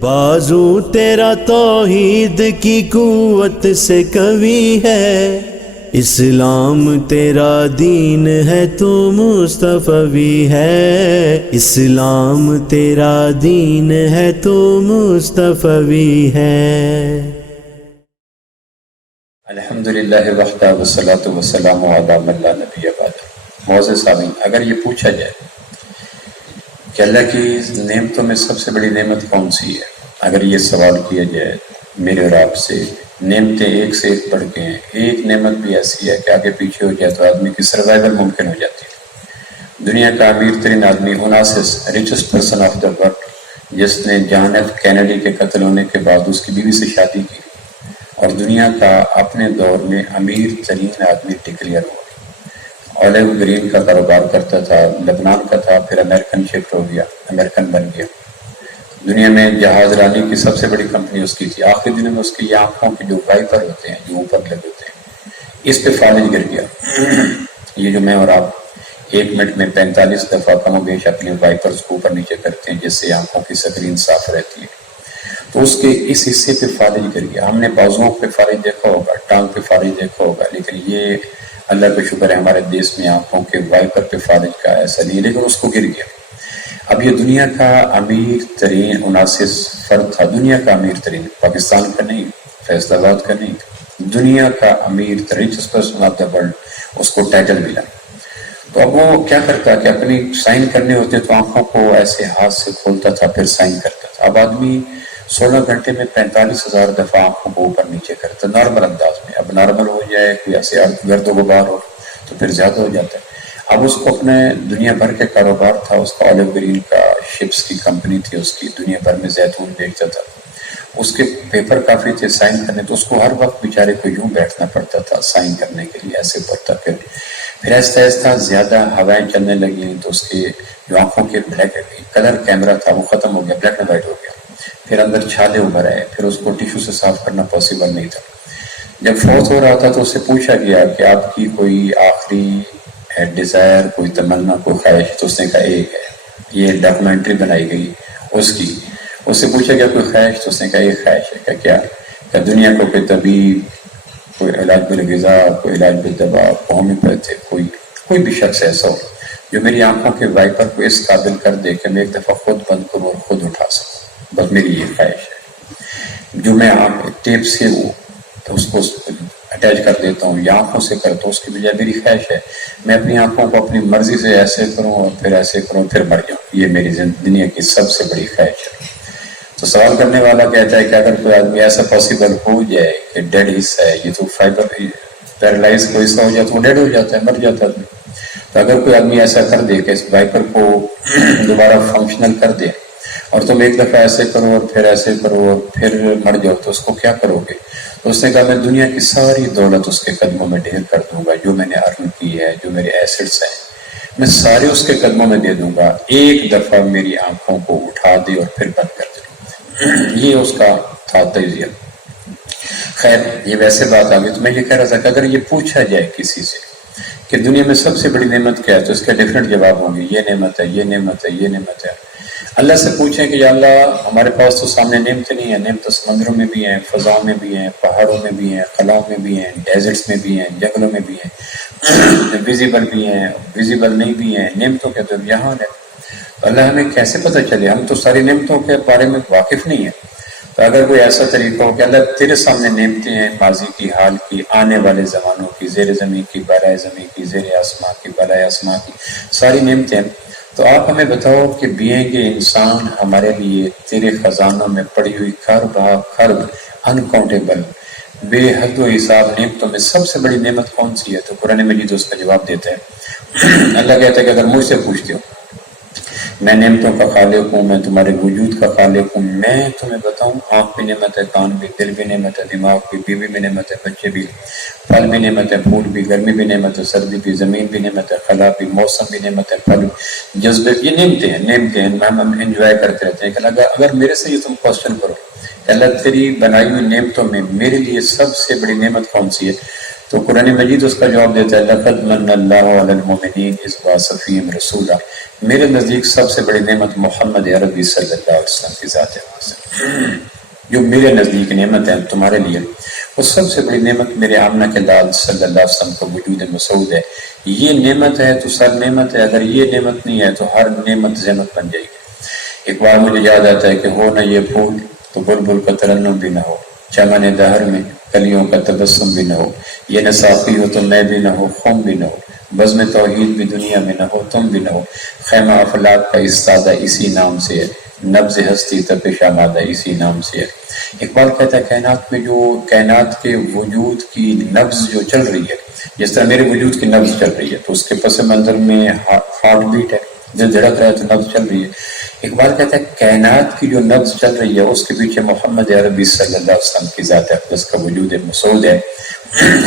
بازو تیرا توحید کی قوت سے قوی ہے، اسلام تیرا دین ہے تو مصطفی ہے، اسلام تیرا دین ہے تو مصطفی ہے۔ الحمدللہ وحدہ والصلاة والسلام علی من لا نبی بعدہ۔ معزز سامعین، اگر یہ پوچھا جائے کہ اللہ کی نعمتوں میں سب سے بڑی نعمت کون سی ہے، اگر یہ سوال کیا جائے میرے اور آپ سے، نعمتیں ایک سے ایک بڑھ کے ہیں، ایک نعمت بھی ایسی ہے کہ آگے پیچھے ہو جائے تو آدمی کی سروائیول ممکن ہو جاتی ہے۔ دنیا کا امیر ترین آدمی Onassis richest person of the world, جس نے جان ایف کینیڈی کے قتل ہونے کے بعد اس کی بیوی سے شادی کی اور دنیا کا اپنے دور میں امیر ترین آدمی ڈکلیئر ہوا۔ اولیو گرین کا کاروبار کرتا تھا، لبنان کا تھا، پھر امریکن شفٹ ہو گیا، امریکن بن گیا۔ دنیا میں جہاز رانی کی سب سے بڑی کمپنی اس کی تھی۔ آخری دنوں میں اس کی آنکھوں کے جو وائپر ہوتے ہیں، جو اوپر لگے ہوتے ہیں، اس پہ فالج گر گیا۔ یہ جو میں اور آپ 1 منٹ میں 45 دفعہ کم و بیش اپنے وائپرز کو اوپر نیچے کرتے ہیں جس سے آنکھوں کی سکرین صاف رہتی ہے، تو اس کے اس حصے پہ فالج گر گیا۔ ہم نے بازوؤں پہ فالج دیکھا ہوگا، ٹانگ پہ فالج دیکھا ہوگا، لیکن یہ اللہ کا شکر ہے ہمارے دیش میں آنکھوں کے وائپر پہ فالج کا ایسا نہیں، لیکن اس کو گر گیا۔ اب یہ دنیا کا امیر ترین 79 فرد تھا، دنیا کا امیر ترین، پاکستان کا نہیں، فیصل آباد کا نہیں، دنیا کا امیر ترین richest person of the world, اس کو ٹائٹل ملا۔ تو اب وہ کیا کرتا کہ اپنی سائن کرنے ہوتے تو آنکھوں کو ایسے ہاتھ سے کھولتا تھا پھر سائن کرتا تھا۔ اب آدمی 16 گھنٹے میں 45,000 دفعہ آنکھوں کو اوپر نیچے کرتا نارمل انداز میں۔ اب نارمل ہو جائے کوئی ایسے گرد و غبار ہو تو پھر زیادہ ہو جاتا ہے۔ اب اس کو اپنے دنیا بھر کے کاروبار تھا، اس کا اولیو گرین کا شپس کی کمپنی تھی، اس کی دنیا بھر میں زیتون بیچتا تھا، اس کے پیپر کافی تھے سائن کرنے، تو اس کو ہر وقت بیچارے کو یوں بیٹھنا پڑتا تھا سائن کرنے کے لیے، ایسے پڑتا۔ پھر آہستہ آہستہ زیادہ ہوائیں چلنے لگیں تو اس کے جو آنکھوں کے بلیک کلر کیمرہ تھا وہ ختم ہو گیا، بلیک اینڈ وائٹ ہو گیا، پھر اندر چھالے ابھر آئے، پھر اس کو ٹیشو سے صاف کرنا پاسبل نہیں تھا۔ جب فوت ہو رہا تھا تو اس سے پوچھا گیا کہ آپ کی کوئی آخری ڈیزائر، کوئی تمنا، کوئی خواہش؟ تو اس نے کہا ایک ہے، یہ ڈاکومنٹری بنائی گئی اس کی۔ اس سے پوچھا گیا کوئی خواہش؟ تو اس نے کہا ایک خواہش ہے۔ کیا؟ کہ دنیا کو کوئی طبیب، کوئی علاج بالغذا، کوئی علاج بالدوا، ہومیوپیتھک، کوئی بھی شخص ایسا ہو جو میری آنکھوں کے وائپر کو اس قابل کر دے کہ میں ایک دفعہ خود بند کروں اور خود اٹھا سکوں، بس میری یہ خواہش ہے۔ جو میں ٹیپ سے تو اس کو اٹیچ کر دیتا ہوں یا آنکھوں سے کرتا ہوں، اس کی بجائے میری خواہش ہے میں اپنی آنکھوں کو اپنی مرضی سے ایسے کروں اور پھر ایسے کروں پھر مر جاؤں، یہ میری دنیا کی سب سے بڑی خواہش ہے۔ تو سوال کرنے والا کہتا ہے کہ اگر کوئی آدمی ایسا پاسبل ہو جائے کہ ڈیڈ حصہ ہے، یہ تو فائبر پیرالائز کو حصہ ہو جاتا ہے، وہ ڈیڈ ہو جاتا ہے، مر جاتا ہے۔ تو اگر کوئی آدمی ایسا کر دے کہ اس وائپر کو دوبارہ فنکشنل کر دے اور تم ایک دفعہ ایسے کرو اور پھر ایسے کرو اور پھر مر جاؤ، تو اس کو کیا کرو گے؟ تو اس نے کہا میں دنیا کی ساری دولت اس کے قدموں میں ڈھیر کر دوں گا، جو میں نے ارن کی ہے، جو میرے ایسٹس ہیں، میں سارے اس کے قدموں میں دے دوں گا، ایک دفعہ میری آنکھوں کو اٹھا دے اور پھر بند کر دے۔ یہ اس کا تھا تجزیہ۔ خیر، یہ ویسے بات آ گئی تو میں یہ کہہ رہا تھا کہ اگر یہ پوچھا جائے کسی سے کہ دنیا میں سب سے بڑی نعمت کیا ہے تو اس کے ڈیفرنٹ جواب ہوں گے، یہ نعمت ہے، یہ نعمت ہے، یہ نعمت ہے۔ اللہ سے پوچھیں کہ یا اللہ ہمارے پاس تو سامنے نعمتیں نہیں ہیں، نعمتیں سمندروں میں بھی ہیں، فضاؤں میں بھی ہیں، پہاڑوں میں بھی ہیں، خلاؤں میں بھی ہیں، ڈیزرٹس میں بھی ہیں، جنگلوں میں بھی ہیں، ویزیبل بھی ہیں، ویزیبل نہیں بھی ہیں، نعمتوں کے تو جہان ہے۔ تو اللہ ہمیں کیسے پتہ چلے؟ ہم تو ساری نعمتوں کے بارے میں واقف نہیں ہیں۔ تو اگر کوئی ایسا طریقہ ہو کہ اللہ تیرے سامنے نعمتیں ہیں، ماضی کی، حال کی، آنے والے زمانوں کی، زیر زمین کی، بالائے زمین کی، زیر آسمان کی، بالائے آسمان کی ساری نعمتیں، تو آپ ہمیں بتاؤ کہ بینگ انسان ہمارے لیے تیرے خزانوں میں پڑی ہوئی خرب انکاؤنٹیبل بے حد و حساب نعمتوں میں سب سے بڑی نعمت کون سی ہے؟ تو قرآن مجید اس کا جواب دیتا ہے۔ اللہ کہتا ہے کہ اگر مجھ سے پوچھتے ہو، میں نعمتوں کا خالق ہوں، میں تمہارے وجود کا خالق ہوں، میں تمہیں بتاؤں آنکھ بھی نعمت ہے، کان بھی، دل بھی نعمت ہے، دماغ بھی، بیوی بھی نعمت ہے، بچے بھی، پھل بھی نعمت ہے، پھول بھی، گرمی بھی نعمت ہے، سردی بھی، زمین بھی نعمت ہے، خلا بھی، موسم بھی نعمت ہے، پھل بھی، جذبے، یہ نعمتیں ہیں، ہم انجوائے کرتے رہتے ہیں۔ کہ اگر میرے سے یہ تم کوشچن کرو کہ اللہ تیری بنائی ہوئی نعمتوں میں میرے لیے سب سے بڑی نعمت کون سی ہے، تو قرآن مجید اس کا جواب دیتا ہے لقد من اللہ علی المؤمنین اذ بعث فیہم رسولا، میرے نزدیک سب سے بڑی نعمت محمد عربی صلی اللہ علیہ وسلم کی ذات ہے، جو میرے نزدیک نعمت ہے تمہارے لیے، وہ سب سے بڑی نعمت میرے آمنہ کے لال صلی اللہ علیہ وسلم کا وجود مسعود ہے۔ یہ نعمت ہے تو سب نعمت ہے، اگر یہ نعمت نہیں ہے تو ہر نعمت زحمت بن جائے گی۔ ایک بار مجھے یاد آتا ہے کہ ہو نہ یہ پھول تو بلبل کا ترنم بھی نہ ہو، چمن دہر میں کلیوں کا تبسم بھی نہ ہو، یہ نہ ساقی ہو تو میں بھی نہ ہو، خم بھی نہ ہو، بزم توحید بھی دنیا میں نہ ہو، تم بھی نہ ہو، خیمہ افلاک کا استادہ اسی نام سے ہے، نبض ہستی تپش آمادہ اسی نام سے ہے۔ اقبال کہتا ہے کائنات کے وجود کی نبض جو چل رہی ہے، جس طرح میرے وجود کی نبض چل رہی ہے تو اس کے پس منظر میں ہارٹ بیٹ ہے، جو دھڑک رہا ہے تو نبض چل رہی ہے۔ اقبال کہتا ہے کائنات کی جو نبض چل رہی ہے اس کے پیچھے محمد عربی صلی اللہ علیہ وسلم کی ذات اقدس کا وجود مسعود ہے۔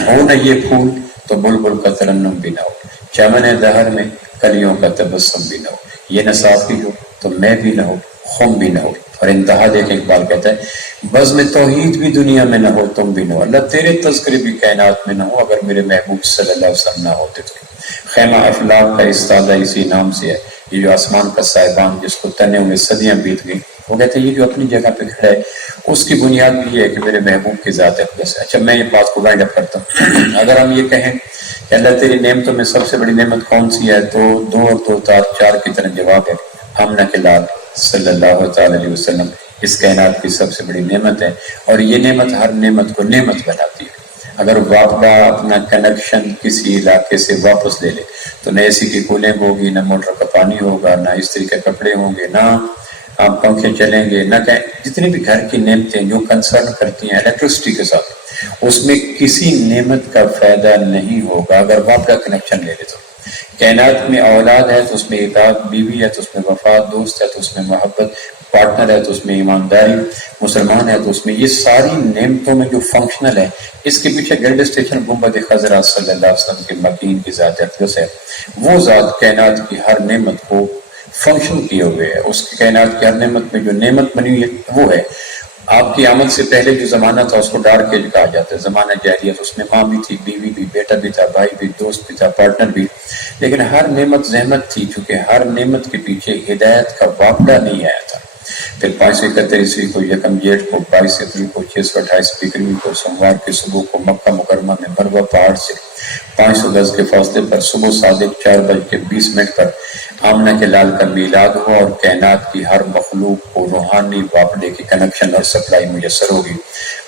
ہو نہ یہ پھول تو بلبل کا ترنم بھی نہ ہو، چمن دہر میں کلیوں کا تبسم بھی نہ ہو، یہ نہ صافی ہو تو میں بھی نہ ہو، خم بھی نہ ہو۔ اور انتہا دیکھیں اقبال کہتا ہے بزم توحید بھی دنیا میں نہ ہو، تم بھی نہ ہو، اللہ تیرے تذکرے بھی کائنات میں نہ ہو اگر میرے محبوب صلی اللہ علیہ وسلم نہ ہوتے تو۔ خیمہ افلاک کا استادہ اسی نام سے ہے، یہ جو آسمان کا صاحبان جس کو تنے ہوئے صدیاں بیت گئی، وہ کہتے ہیں یہ جو اپنی جگہ پہ کھڑا ہے اس کی بنیاد بھی یہ ہے کہ میرے محبوب کی ذات اقدس ہے۔ اچھا میں یہ بات کو وائنڈ اپ کرتا ہوں، اگر ہم یہ کہیں کہ اللہ تیری نعمتوں میں سب سے بڑی نعمت کون سی ہے تو 2 اور 2 4 کی طرح جواب ہے آمنہ کے لال صلی اللہ تعالی علیہ وسلم اس کائنات کی سب سے بڑی نعمت ہے، اور یہ نعمت ہر نعمت کو نعمت بناتی ہے۔ اگر واپڈا اپنا کنیکشن کسی علاقے سے واپس لے لے تو نہ اے سی کی کولنگ ہوگی، نہ موٹر کا پانی ہوگا، نہ استری کے کپڑے ہوں گے، نہ پنکھے چلیں گے، نہ جتنی بھی گھر کی نعمتیں جو کنسرن کرتی ہیں الیکٹرسٹی کے ساتھ، اس میں کسی نعمت کا فائدہ نہیں ہوگا اگر واپڈا کنیکشن لے لے تو۔ کائنات میں اولاد ہے تو اس میں اطاعت، بیوی ہے تو اس میں وفات، دوست ہے تو اس میں محبت، پارٹنر ہے تو اس میں ایمانداری، مسلمان ہے تو اس میں، یہ ساری نعمتوں میں جو فنکشنل ہے، اس کے پیچھے گریڈ اسٹیشن گنبد خضرا صلی اللہ علیہ وسلم کے مکین کی ذات اقدس ہے۔ وہ ذات کائنات کی ہر نعمت کو فنکشن کیے ہوئے ہے، اس کی کائنات کی ہر نعمت میں جو نعمت بنی ہوئی ہے وہ ہے۔ آپ کی آمد سے پہلے جو زمانہ تھا اس کو ڈارک ایج کہا جاتا ہے، زمانہ جاہلیت، اس میں ماں بھی تھی، بیوی بھی، بیٹا بھی تھا، بھائی بھی، دوست بھی تھا، پارٹنر بھی، لیکن ہر نعمت زحمت تھی چونکہ ہر نعمت کے پیچھے ہدایت کا واپڈا نہیں آیا تھا۔ پھر 571 عیسوی کو، یکم جیٹھ کو، 22 اپریل کو، 628 بکری کو، سوموار کی صبح کو مکہ مکرمہ میں مروہ پہاڑ سے 500 گز کے فاصلے پر صبح صادق 4:20 پر آمنہ کے لال کا میلاد ہوا اور کائنات کی ہر مخلوق کو روحانی واپڈے کی کنیکشن اور سپلائی میسر ہوگی۔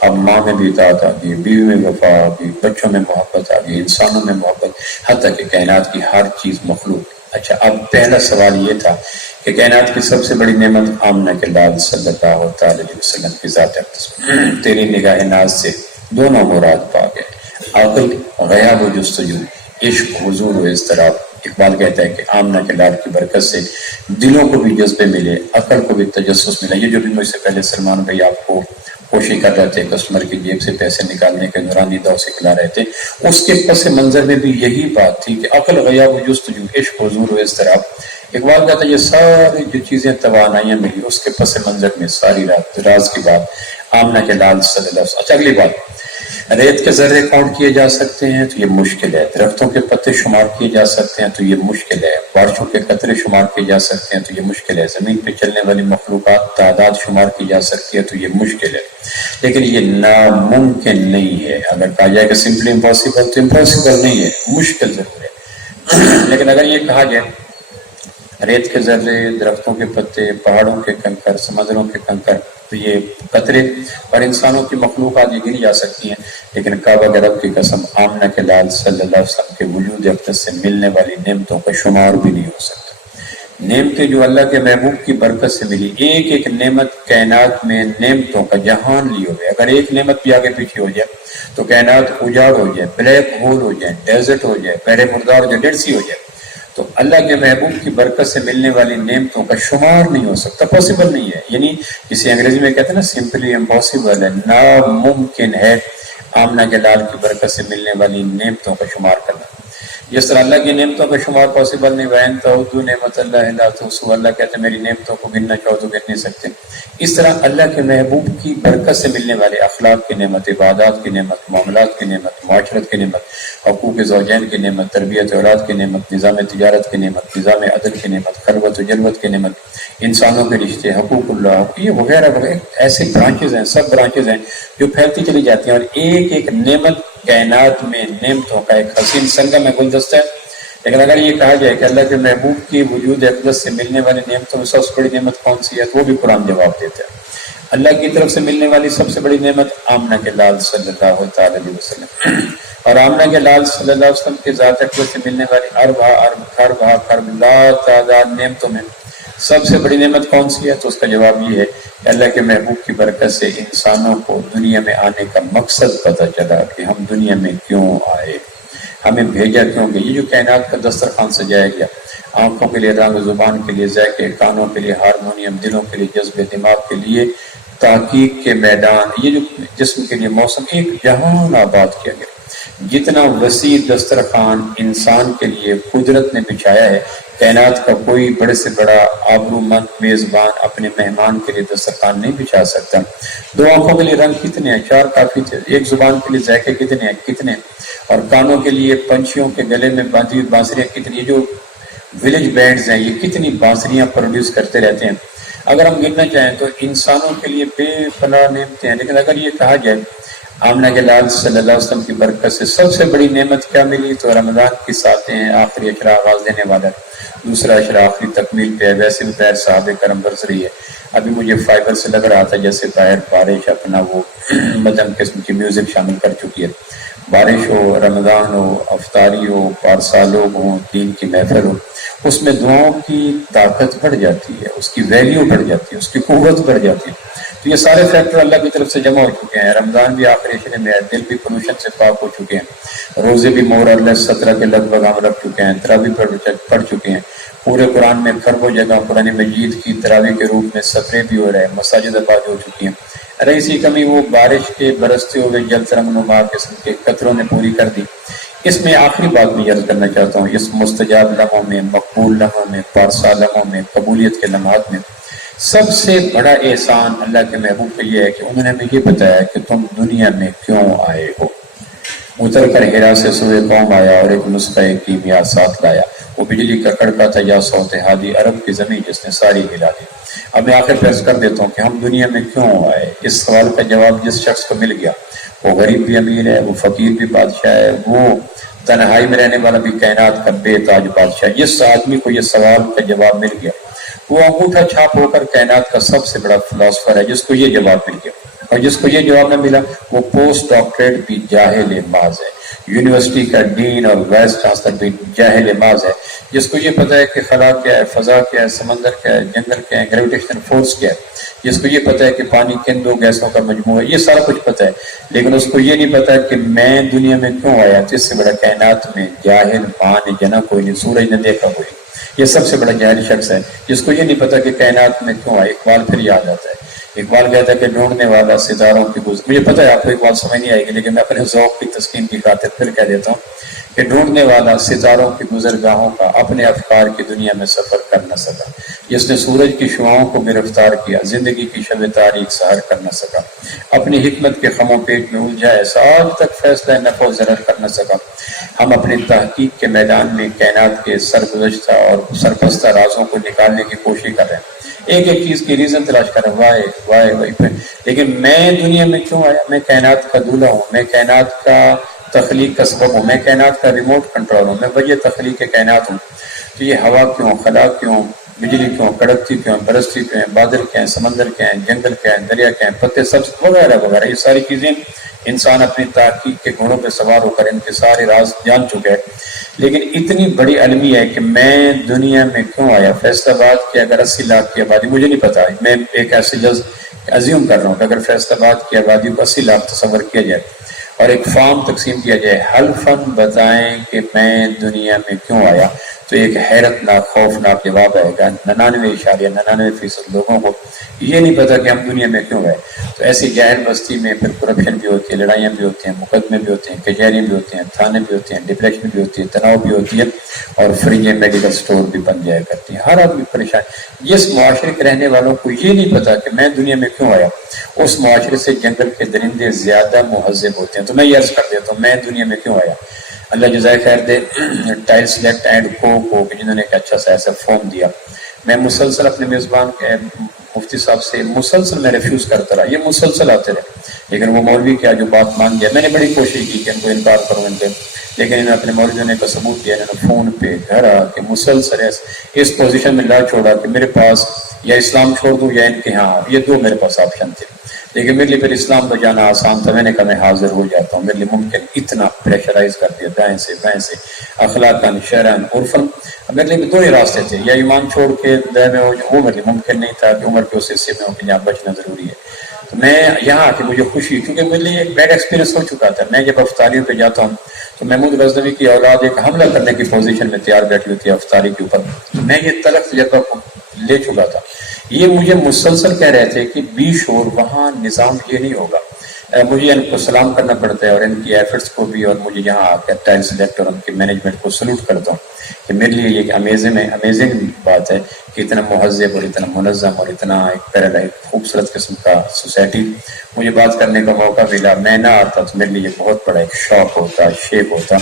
اب ماں میں بھی اطاعت آ گئی، بیوی میں وفا آ گئی، بچوں میں محبت آ گئی، انسانوں میں محبت، حتیٰ کہ کائنات کی ہر چیز مخلوق۔ اچھا اب پہلا سوال یہ تھا کہ کائنات کی سب سے بڑی نعمت آمنہ کے لال صلی اللہ تعالی علیہ وسلم کی ذات اقدس، تیری نگاہ ناز سے دونوں مراد پا گئے، عقل غیاب و جستجو، عشق حضور و اضطراب۔ اقبال کہتا ہے کہ آمنہ کے لال کی برکت سے دلوں کو بھی جذبے ملے، عقل کو بھی تجسس ملا۔ یہ جو بھی مجھ سے پہلے سلمان بھائی آپ کو کوشش کر رہے تھے کسٹمر کی جیب سے پیسے نکالنے کے نورانی دو سے کھلا رہے تھے، اس کے پس منظر میں بھی یہی بات تھی کہ عقل غیاب و جستجو، عشق حضور و اضطراب۔ اقبال کہتا ہے یہ ساری جو چیزیں توانائیاں ملی اس کے پس منظر میں ساری رات راز کی بات آمنہ کے لال صلی اللہ علیہ وسلم۔ اچھا اگلی بات، ریت کے ذرے کاؤنٹ کیے جا سکتے ہیں تو یہ مشکل ہے، درختوں کے پتے شمار کیے جا سکتے ہیں تو یہ مشکل ہے، بارشوں کے قطرے شمار کیے جا سکتے ہیں تو یہ مشکل ہے، زمین پہ چلنے والی مخلوقات تعداد شمار کی جا سکتی ہے تو یہ مشکل ہے، لیکن یہ ناممکن نہیں ہے۔ اگر کہا جائے کہ سمپلی امپاسبل تو امپاسبل نہیں ہے، مشکل ضرور ہے۔ لیکن اگر یہ کہا جائے ریت کے ذرے، درختوں کے پتے، پہاڑوں کے کنکر، سمندروں کے کنکر، تو یہ قطرے اور انسانوں کی مخلوقات یہ گنی جا سکتی ہیں، لیکن کعبہ کے رب کی قسم آمنہ کے لال صلی اللہ علیہ وسلم کے وجود اقدس سے ملنے والی نعمتوں کا شمار بھی نہیں ہو سکتا۔ نعمتیں جو اللہ کے محبوب کی برکت سے ملی، ایک ایک نعمت کائنات میں نعمتوں کا جہان لیے ہوئے، اگر ایک نعمت بھی آگے پیچھے ہو جائے تو کائنات اجاڑ ہو جائے، بلیک ہول ہو جائے، ڈیزرٹ ہو جائے، بحر مردار ہو جائے، ڈیڈ سی ہو جائے، تو اللہ کے محبوب کی برکت سے ملنے والی نعمتوں کا شمار نہیں ہو سکتا، پاسبل نہیں ہے۔ یعنی کسی انگریزی میں کہتے ہیں نا سمپلی امپاسبل ہے، ناممکن ہے آمنہ کے لال کی برکت سے ملنے والی نعمتوں کا شمار کرنا۔ جس طرح اللہ کی نعمتوں کا شمار پاسبل نہیں، وَإِن تَعُدُّوا نِعْمَتَ اللَّهِ لَا تُحْصُوهَا، اللہ کہتے ہیں میری نعمتوں کو گننا چاہو تو گن نہیں سکتے۔ اس طرح اللہ کے محبوب کی برکت سے ملنے والے اخلاق کی نعمت، عبادات کی نعمت، معاملات کی نعمت، معاشرت کی نعمت، حقوق زوجین کی نعمت، تربیت اولاد کی نعمت، نظام تجارت کی نعمت، نظام عدل کی نعمت، خلوت و جلوت کی نعمت، انسانوں کے رشتے، حقوق اللہ، یہ وغیرہ وغیرہ ایسے برانچز ہیں، سب برانچز ہیں جو پھیلتی چلی جاتی ہیں، اور ایک ایک نعمت کائنات میں نعمتوں کا ایک حسین سنگم ہے، گلدستہ ہے۔ لیکن اگر یہ کہا جائے کہ اللہ کے محبوب کی وجود اقدس سے ملنے والی نعمتوں میں سب سے بڑی نعمت کون سی ہے، تو وہ بھی قرآن جواب دیتا ہے۔ اللہ کی طرف سے ملنے والی سب سے بڑی نعمت آمنہ کے لال صلی اللہ تعالی علیہ وسلم، اور آمنہ کے لال صلی اللہ علیہ وسلم کے ذات اقدس سے ملنے والی ارب لا تعداد نعمتوں میں سب سے بڑی نعمت کون سی ہے، تو اس کا جواب یہ ہے کہ اللہ کے محبوب کی برکت سے انسانوں کو دنیا میں آنے کا مقصد پتہ چلا کہ ہم دنیا میں کیوں آئے، ہمیں بھیجا کیوں گیا۔ یہ جو کائنات کا دسترخوان سجایا گیا، آنکھوں کے لیے رنگ، زبان کے لیے ذائقے، کانوں کے لیے ہارمونیم، دلوں کے لیے جذبے، دماغ کے لیے تحقیق کے میدان، یہ جو جسم کے لیے موسم، ایک جہان آباد کیا گیا۔ جتنا وسیع دسترخوان انسان کے لیے قدرت نے بچھایا ہے، کائنات کا کوئی بڑے سے بڑا آبرو مند میزبان اپنے مہمان کے لیے دسترخوان نہیں بچھا سکتا۔ دو آنکھوں کے لیے رنگ کتنے ہیں، چار کافی تھے، ایک زبان کے لیے ذائقے کتنے ہیں، کتنے، اور کانوں کے لیے پنچھیوں کے گلے میں باندھی ہوئی بانسریاں کتنی، یہ جو ولیج بینڈز ہیں یہ کتنی بانسریاں پروڈیوس کرتے رہتے ہیں۔ اگر ہم گننا چاہیں تو انسانوں کے لیے بے پناہ نعمتیں ہیں، لیکن اگر یہ کہا جائے آمنہ کے لال صلی اللہ علیہ وسلم کی برکت سے سب سے بڑی نعمت کیا ملی، تو رمضان کی ساتیں ہیں، آخری اشرا آواز دینے والا، دوسرا اشرا آخری تکمیل پہ ہے۔ ویسے بھی بغیر صحابہ کرم برس رہی ہے، ابھی مجھے فائبر سے لگ رہا تھا جیسے باہر بارش اپنا وہ مدم قسم کی میوزک شامل کر چکی ہے۔ بارش ہو، رمضان ہو، افطاری ہو، پارسا لوگ ہوں، دین کی محفل ہو، اس میں دعاؤں کی طاقت بڑھ جاتی ہے، اس کی ویلیو بڑھ جاتی ہے، اس کی قوت بڑھ جاتی ہے۔ تو یہ سارے فیکٹر اللہ کی طرف سے جمع ہو چکے ہیں۔ رمضان بھی آخری اشرے میں ہے، دل بھی پولوشن سے پاک ہو چکے ہیں، روزے بھی مورلیس 17 کے لگ بھگ ہم رکھ چکے ہیں، تراویح پڑھ چکے ہیں، پورے قرآن میں کھربوں جگہ قرآن مجید کی تراویح کے روپ میں سفرے بھی ہو رہے ہیں، مساجد آباد ہو چکی ہیں۔ رہی سی کمی وہ بارش کے برستے ہوئے جل ترنگ نما قسم کے قطروں نے پوری کر دی۔ اس میں آخری بات میں عرض کرنا چاہتا ہوں، اس مستجاب لمحوں میں، مقبول لمحوں میں، پارسا لمحوں میں، قبولیت کے لمحات میں سب سے بڑا احسان اللہ کے محبوب کا یہ ہے کہ انہوں نے ہمیں یہ بتایا کہ تم دنیا میں کیوں آئے ہو۔ اتر کر ہیرا سے سوئے قوم آیا اور ایک نسخہ کیمیا ساتھ لایا، وہ بجلی کا کڑکا تھا یا صوت ہادی، عرب کی زمین جس نے ساری ہلا دی۔ اب میں آخر پیش کر دیتا ہوں کہ ہم دنیا میں کیوں آئے۔ اس سوال کا جواب جس شخص کو مل گیا، وہ غریب بھی امیر ہے، وہ فقیر بھی بادشاہ ہے، وہ تنہائی میں رہنے والا بھی کائنات کا بے تاج بادشاہ، جس آدمی کو یہ سوال کا جواب مل گیا وہ انگوٹھا چھاپ ہو کر کائنات کا سب سے بڑا فلاسفر ہے۔ جس کو یہ جواب مل گیا اور جس کو یہ جواب نہ ملا وہ پوسٹ ڈاکٹریٹ بھی جاہل محض ہے، یونیورسٹی کا ڈین اور وائس چانسلر بھی جاہل محض ہے۔ جس کو یہ پتہ ہے کہ خلا کیا ہے، فضا کیا ہے، سمندر کیا ہے، جنگل کیا ہے، گریویٹیشنل فورس کیا ہے، جس کو یہ پتہ ہے کہ پانی کن دو گیسوں کا مجموعہ ہے، یہ سارا کچھ پتہ ہے، لیکن اس کو یہ نہیں پتہ کہ میں دنیا میں کیوں آیا۔ تو اس سے بڑا کائنات میں جاہل ماں نے جنا کوئی نہیں، سورج نے دیکھا کوئی، یہ سب سے بڑا جاہل شخص ہے جس کو یہ نہیں پتا کہ کائنات میں کیوں آئے۔ اقبال پھر یاد آتا ہے، اقبال کہتا ہے کہ ڈھونڈنے والا ستاروں کی گزر، مجھے پتا ہے آپ کو اقبال سمجھ نہیں آئے گی لیکن میں اپنے ذوق کی تسکین کی خاطر پھر کہہ دیتا ہوں کہ ڈھونڈنے والا ستاروں کی گزرگاہوں کا اپنے افکار کی دنیا میں سفر کر نہ سکا، جس نے سورج کی شعاؤں کو گرفتار کیا، زندگی کی شب تاریک سحر کر نہ سکا، اپنی حکمت کے خموں پیٹ میں الجھا ایسا آج تک فیصلہ نفع و ضرر کر نہ سکا۔ ہم اپنی تحقیق کے میدان میں کائنات کے سرگزشتہ اور سرپستہ رازوں کو نکالنے کی کوشش کر رہے ہیں، ایک ایک چیز کی ریزن تلاش کر رہے ہیں، وائے، لیکن میں دنیا میں کیوں آیا؟ میں کائنات کا دولہا ہوں، میں کائنات کا تخلیق کا سبب ہوں، میں کائنات کا ریموٹ کنٹرول ہوں، میں وجہ تخلیق کے کائنات ہوں۔ تو یہ ہوا کیوں، خلا کیوں، بجلی کیوں، کڑکتی کیوں، برستی کیوں، بادل کیا ہیں، سمندر کیا ہیں، جنگل کیا ہیں، دریا کیا ہیں، پتے سبز وغیرہ وغیرہ، یہ ساری چیزیں انسان اپنی تحقیق کے گھوڑوں پہ سوار ہو کر ان کے سارے راز جان چکے ہے۔ لیکن اتنی بڑی علمی ہے کہ میں دنیا میں کیوں آیا۔ فیصل آباد کی اگر 80 لاکھ کی آبادی، مجھے نہیں پتا، میں ایک ایسے جز ازیوم کر رہا ہوں کہ اگر فیصل آباد کی آبادی کو 80 لاکھ تصور کیا جائے اور ایک فارم تقسیم کیا جائے، حلفاً بتائیں کہ میں دنیا میں کیوں آیا، تو ایک حیرت ناک خوفناک جواب آئے گا 99.99% لوگوں کو یہ نہیں پتا کہ ہم دنیا میں کیوں گئے۔ تو ایسی جاہل بستی میں پھر کرپشن بھی ہوتی ہے، لڑائیاں بھی ہوتی ہیں، مقدمے بھی ہوتے ہیں، کچہریاں بھی ہوتی ہیں، تھانے بھی ہوتے ہیں، ڈپریشن بھی ہوتی ہے، تناؤ بھی ہوتی ہے، اور فریجیں میڈیکل سٹور بھی بن جایا کرتی ہیں، ہر آدمی پریشان۔ جس معاشرے کے رہنے والوں کو یہ نہیں پتا کہ میں دنیا میں کیوں آیا، اس معاشرے سے جنگل کے درندے زیادہ مہذب ہوتے ہیں۔ تو میں یہ عرض کر دیتا ہوں میں دنیا میں کیوں آیا۔ اللہ جزائے خیر دے ٹائل سلیکٹ اینڈ کو جنہوں نے ایک اچھا سا ایسا فارم دیا، میں مسلسل اپنے میزبان کے مفتی صاحب سے مسلسل میں ریفیوز کرتا رہا، یہ مسلسل آتے رہے، لیکن وہ مولوی کیا جو بات مان گیا۔ میں نے بڑی کوشش کی کہ ان کو انکار کروں ان کے، لیکن انہوں نے اپنے مولویوں نے کا ثبوت دیا، انہوں نے فون پہ گھر آ کے مسلسل اس پوزیشن میں لا چھوڑا کہ میرے پاس یا اسلام چھوڑ دوں یا ان کے ہاں، یہ دو میرے پاس آپشن تھے، لیکن میرے لیے پھر اسلام کو جانا آسان تھا۔ میں نے کہا میں حاضر ہو جاتا ہوں، میرے لیے ممکن اتنا پریشرائز کر دیا دائیں سے بائیں سے، اخلاقاً شرعاً عرفاً، میرے لیے دو ہی راستے تھے، یا ایمان چھوڑ کے دائیں میں ہو جاؤں، وہ میرے لیے ممکن نہیں تھا کہ عمر کے اس حصے میں ہو کہ جہاں بچنا ضروری ہے۔ تو میں یہاں آ کے مجھے خوشی، کیونکہ میرے لیے ایک بیڈ ایکسپیرینس ہو چکا تھا۔ میں جب افطاریوں پہ جاتا ہوں تو محمود غزنوی کی اولاد ایک حملہ کرنے کی پوزیشن میں تیار بیٹھی ہوتی ہے افطاری کے اوپر، تو میں یہ تلخ تجربہ لے چکا تھا۔ یہ مجھے مسلسل کہہ رہے تھے کہ بی شور وہاں نظام یہ نہیں ہوگا، مجھے ان کو سلام کرنا پڑتا ہے اور ان کی ایفرٹس کو بھی، اور مجھے یہاں آ کر ٹائل سلیکٹ اور ان کی مینجمنٹ کو سلوٹ کرتا ہوں کہ میرے لیے یہ امیزنگ بات ہے کہ اتنا مہذب اور اتنا منظم اور اتنا ایک پیراڈائز خوبصورت قسم کا سوسائٹی مجھے بات کرنے کا موقع ملا۔ میں نہ آتا تو میرے لیے بہت بڑا ایک شوق ہوتا، شیپ ہوتا۔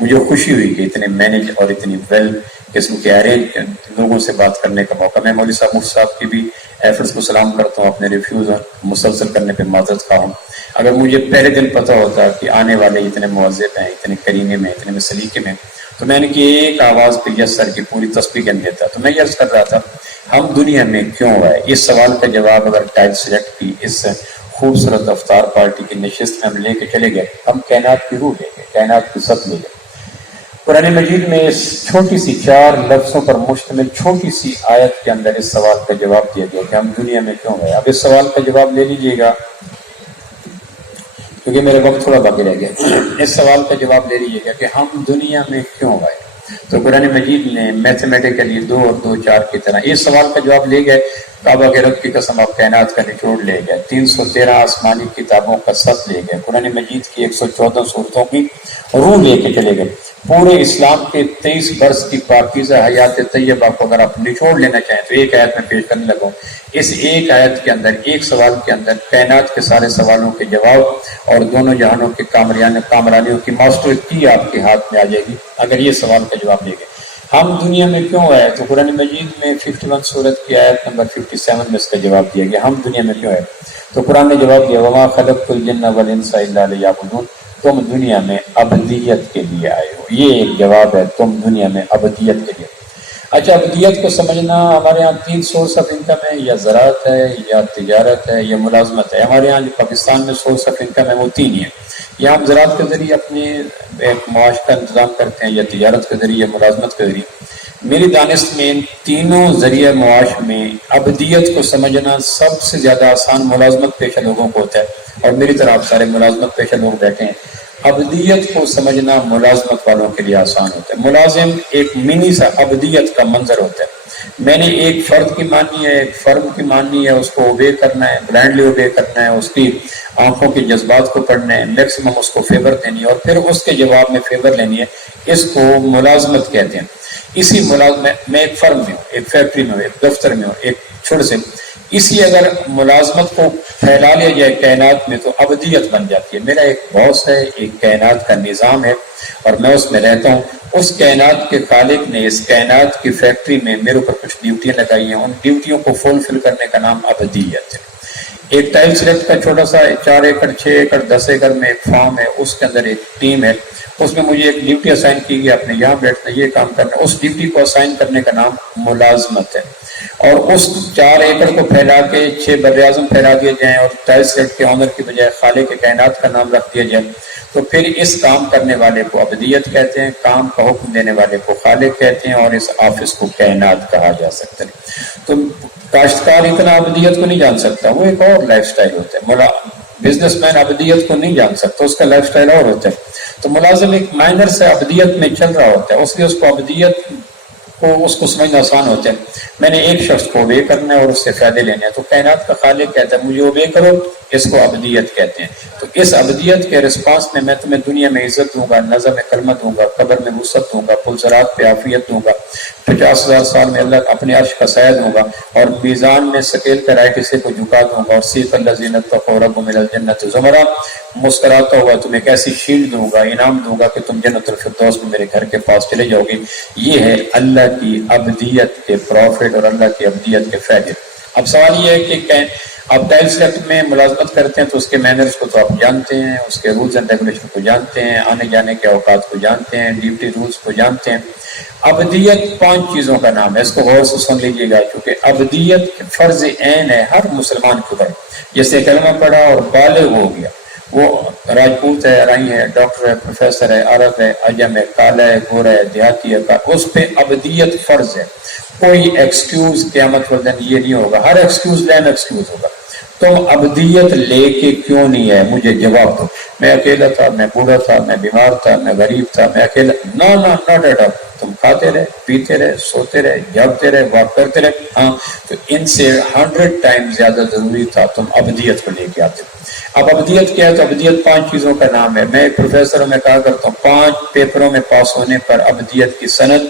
مجھے خوشی ہوئی کہ اتنے مینج اور اتنی ویل قسم کے ارینج لوگوں سے بات کرنے کا موقع۔ میں مولوی صاحب مفتی صاحب کی بھی ایفرٹس کو سلام کرتا ہوں، اپنے ریفیوز مسلسل کرنے پہ معذرت خواہ ہوں۔ اگر مجھے پہلے دن پتہ ہوتا کہ آنے والے اتنے مہذب ہیں، اتنے کریمے میں، اتنے سلیقے میں، تو میں نے کہ ایک آواز پہ یس سر کی پوری تسبیح گن دیتا۔ تو میں یہ عرض کر رہا تھا ہم دنیا میں کیوں آئے، اس سوال کا جواب اگر ٹائل سلیکٹ کی اس خوبصورت افطار پارٹی کی نشست میں ہم لے کے چلے گئے، ہم کائنات کی روح لے گئے، کائنات کی سب لے گئے۔ قرآن مجید میں اس چھوٹی سی 4 لفظوں پر مشتمل چھوٹی سی آیت کے اندر اس سوال کا جواب دیا گیا کہ ہم دنیا میں کیوں آئے۔ اب اس سوال کا جواب لے لیجئے گا کیونکہ میرے وقت تھوڑا باقی رہ گیا۔ اس سوال کا جواب لے لیجئے گا کہ ہم دنیا میں کیوں آئے، تو قرآن مجید نے میتھمیٹیکلی 2 اور 2 4 کی طرح اس سوال کا جواب لے گئے۔ کعبہ کے رب کی قسم آپ کائنات کا نچوڑ لے گئے، 313 آسمانی کتابوں کا سب لے گئے، قرآن مجید کی 114 صورتوں کی روح لے کے چلے گئے۔ پورے اسلام کے 23 برس کی پاکیزہ حیات طیبہ کو اگر آپ نچوڑ لینا چاہیں تو ایک آیت میں پیش کرنے لگا ہوں۔ اس ایک آیت کے اندر، ایک سوال کے اندر کائنات کے سارے سوالوں کے جواب اور دونوں جہانوں کے کامرانیوں کی ماسٹر کی آپ کے ہاتھ میں آ جائے گی اگر یہ سوال کا جواب لے گئے۔ ہم دنیا میں کیوں آئے، تو قرآن مجید میں 51 سورت کی آیت نمبر 57 میں اس کا جواب دیا گیا، ہم دنیا میں کیوں آئے۔ تو قرآن نے جواب دیا وما خلقت الجن والانس الا لیعبدون، تم دنیا میں ابدیت کے لیے آئے ہو، یہ ایک جواب ہے، تم دنیا میں ابدیت کے لیے۔ اچھا، ابدیت کو سمجھنا، ہمارے ہاں 3 سورس آف انکم ہے، یا زراعت ہے یا تجارت ہے یا ملازمت ہے۔ ہمارے ہاں جو پاکستان میں سورس آف انکم ہے وہ 3 ہی ہیں، یا ہم زراعت کے ذریعے اپنے ایک معاش کا انتظام کرتے ہیں، یا تجارت کے ذریعے، یا ملازمت کے ذریعے۔ میری دانست میں ان تینوں ذریعہ معاش میں ابدیت کو سمجھنا سب سے زیادہ آسان ملازمت پیشہ لوگوں کو ہوتا ہے، اور میری طرح آپ سارے ملازمت پیشہ لوگ بیٹھے ہیں۔ ابدیت کو سمجھنا ملازمت والوں کے لیے آسان ہوتا ہے۔ ملازم ایک منی سا ابدیت کا منظر ہوتا ہے، میں نے ایک فرد کی ماننی ہے، ایک فرم کی ماننی ہے، اس کو اوبے کرنا ہے، بلائنڈلی اوبے کرنا ہے، اس کی آنکھوں کے جذبات کو پڑھنا ہے، میکسیمم اس کو فیور دینی ہے اور پھر اس کے جواب میں فیور لینی ہے، اس کو ملازمت کہتے ہیں۔ اسی ملازمت میں ایک فرم میں ہوں، ایک فیکٹری میں ہوں، ایک دفتر میں ہوں، ایک چھوٹے سے اسی اگر ملازمت کو پھیلا لیا جائے کائنات میں تو ابدیت بن جاتی ہے۔ میرا ایک باس ہے، ایک کائنات کا نظام ہے اور میں اس میں رہتا ہوں۔ اس کائنات کے خالق نے اس کائنات کی فیکٹری میں میرے اوپر کچھ ڈیوٹیاں لگائی ہیں، ان ڈیوٹیوں کو فلفل کرنے کا نام ابدیت ہے۔ ایک ٹائل سلیکٹ کا چھوٹا سا 4 ایکڑ 6 ایکڑ 10 ایکڑ میں ایک فارم ہے، اس کے اندر ایک ٹیم ہے، اس میں مجھے ایک ڈیوٹی اسائن کی گئی، آپ نے یہاں بیٹھنا، یہ کام کرنا، اس ڈیوٹی کو اسائن کرنے کا نام ملازمت ہے۔ اور اس 4 ایکڑ کو پھیلا کے 6 براعظم پھیلا دیے جائیں اور ٹائل سلیکٹ کے آنر کی بجائے خالق کائنات کا نام رکھ دیا جائے تو پھر اس کام کرنے والے کو ابدیت کہتے ہیں، کام کا حکم دینے والے کو خالق کہتے ہیں، اور اس آفس کو کائنات کہا جا سکتا ہے۔ تو کاشتکار اتنا ابدیت کو نہیں جان سکتا، وہ ایک اور لائف سٹائل ہوتا ہے۔ بزنس مین ابدیت کو نہیں جان سکتا، اس کا لائف سٹائل اور ہوتا ہے. تو ملازم ایک مائنر سے ابدیت میں چل رہا ہوتا ہے، اس لیے اس کو ابدیت اس کو سمجھنا آسان ہوتا ہے. میں نے ایک شخص کو اوبے کرنا ہے اور اس سے فائدے لینے ہیں، تو کائنات کا خالق کہتا ہے مجھے اوبے کرو، اس کو ابدیت کہتے ہیں. تو اس ابدیت کے رسپانس میں تمہیں دنیا میں عزت دوں گا، نظم میں کلمہ دوں گا، قبر میں وسعت دوں گا، پلزرات پہ عافیت دوں گا، 50,000 سال میں اللہ اپنے عرش کا سایہ دوں گا، اور میزان میں سکیل کرائے کسی کو جھکا دوں گا، اور سیف اللہ زینت ربهم من الجنت زمرا، مسکراتا ہوا تمہیں ایک ایسی شیلڈ دوں گا، انعام دوں گا کہ تم جنت الفردوس میں میرے گھر کے پاس چلے جاؤ گے. یہ ہے اللہ کی ابدیت کے پروفٹ اور اللہ کی ابدیت کے فائدے. اب سوال یہ ہے کہ آپ ٹائل سیٹ میں ملازمت کرتے ہیں تو اس کے مینرز کو تو آپ جانتے ہیں، اس کے رولز اینڈ ریگولیشن کو جانتے ہیں، آنے جانے کے اوقات کو جانتے ہیں، ڈیوٹی رولز کو جانتے ہیں. ابدیت 5 چیزوں کا نام ہے، اس کو غور سے سن لیجیے گا، کیونکہ ابدیت فرض عین ہے ہر مسلمان کے اوپر. جیسے کلمہ پڑھا اور بالغ ہو گیا، وہ راجپوت ہے، رائی ہے، ڈاکٹر ہے، پروفیسر ہے، عرب ہے، عجم ہے، کالا ہے، گورا ہے، دیہاتی ہے، اس پہ ابدیت فرض ہے. کوئی ایکسکیوز قیامت والے دن یہ نہیں ہوگا، ہر ایکسکیوز لیم ایکسکیوز ہوگا. تم ابدیت لے کے کیوں نہیں ہے، مجھے جواب دو. میں اکیلا تھا، میں بوڑھا تھا، میں بیمار تھا، میں غریب تھا، میں اکیلا، نو ناٹ ایٹ آل. تم کھاتے رہے، پیتے رہے، سوتے رہے، جاگتے رہے، واک کرتے رہے. ہاں، تو ان سے 100 ٹائم زیادہ ضروری تھا تم ابدیت کو لے کے آتے. اب ابدیت کیا ہے؟ تو ابدیت 5 چیزوں کا نام ہے. میں ایک پروفیسر ہوں، میں کہا کرتا ہوں 5 پیپروں میں پاس ہونے پر ابدیت کی سند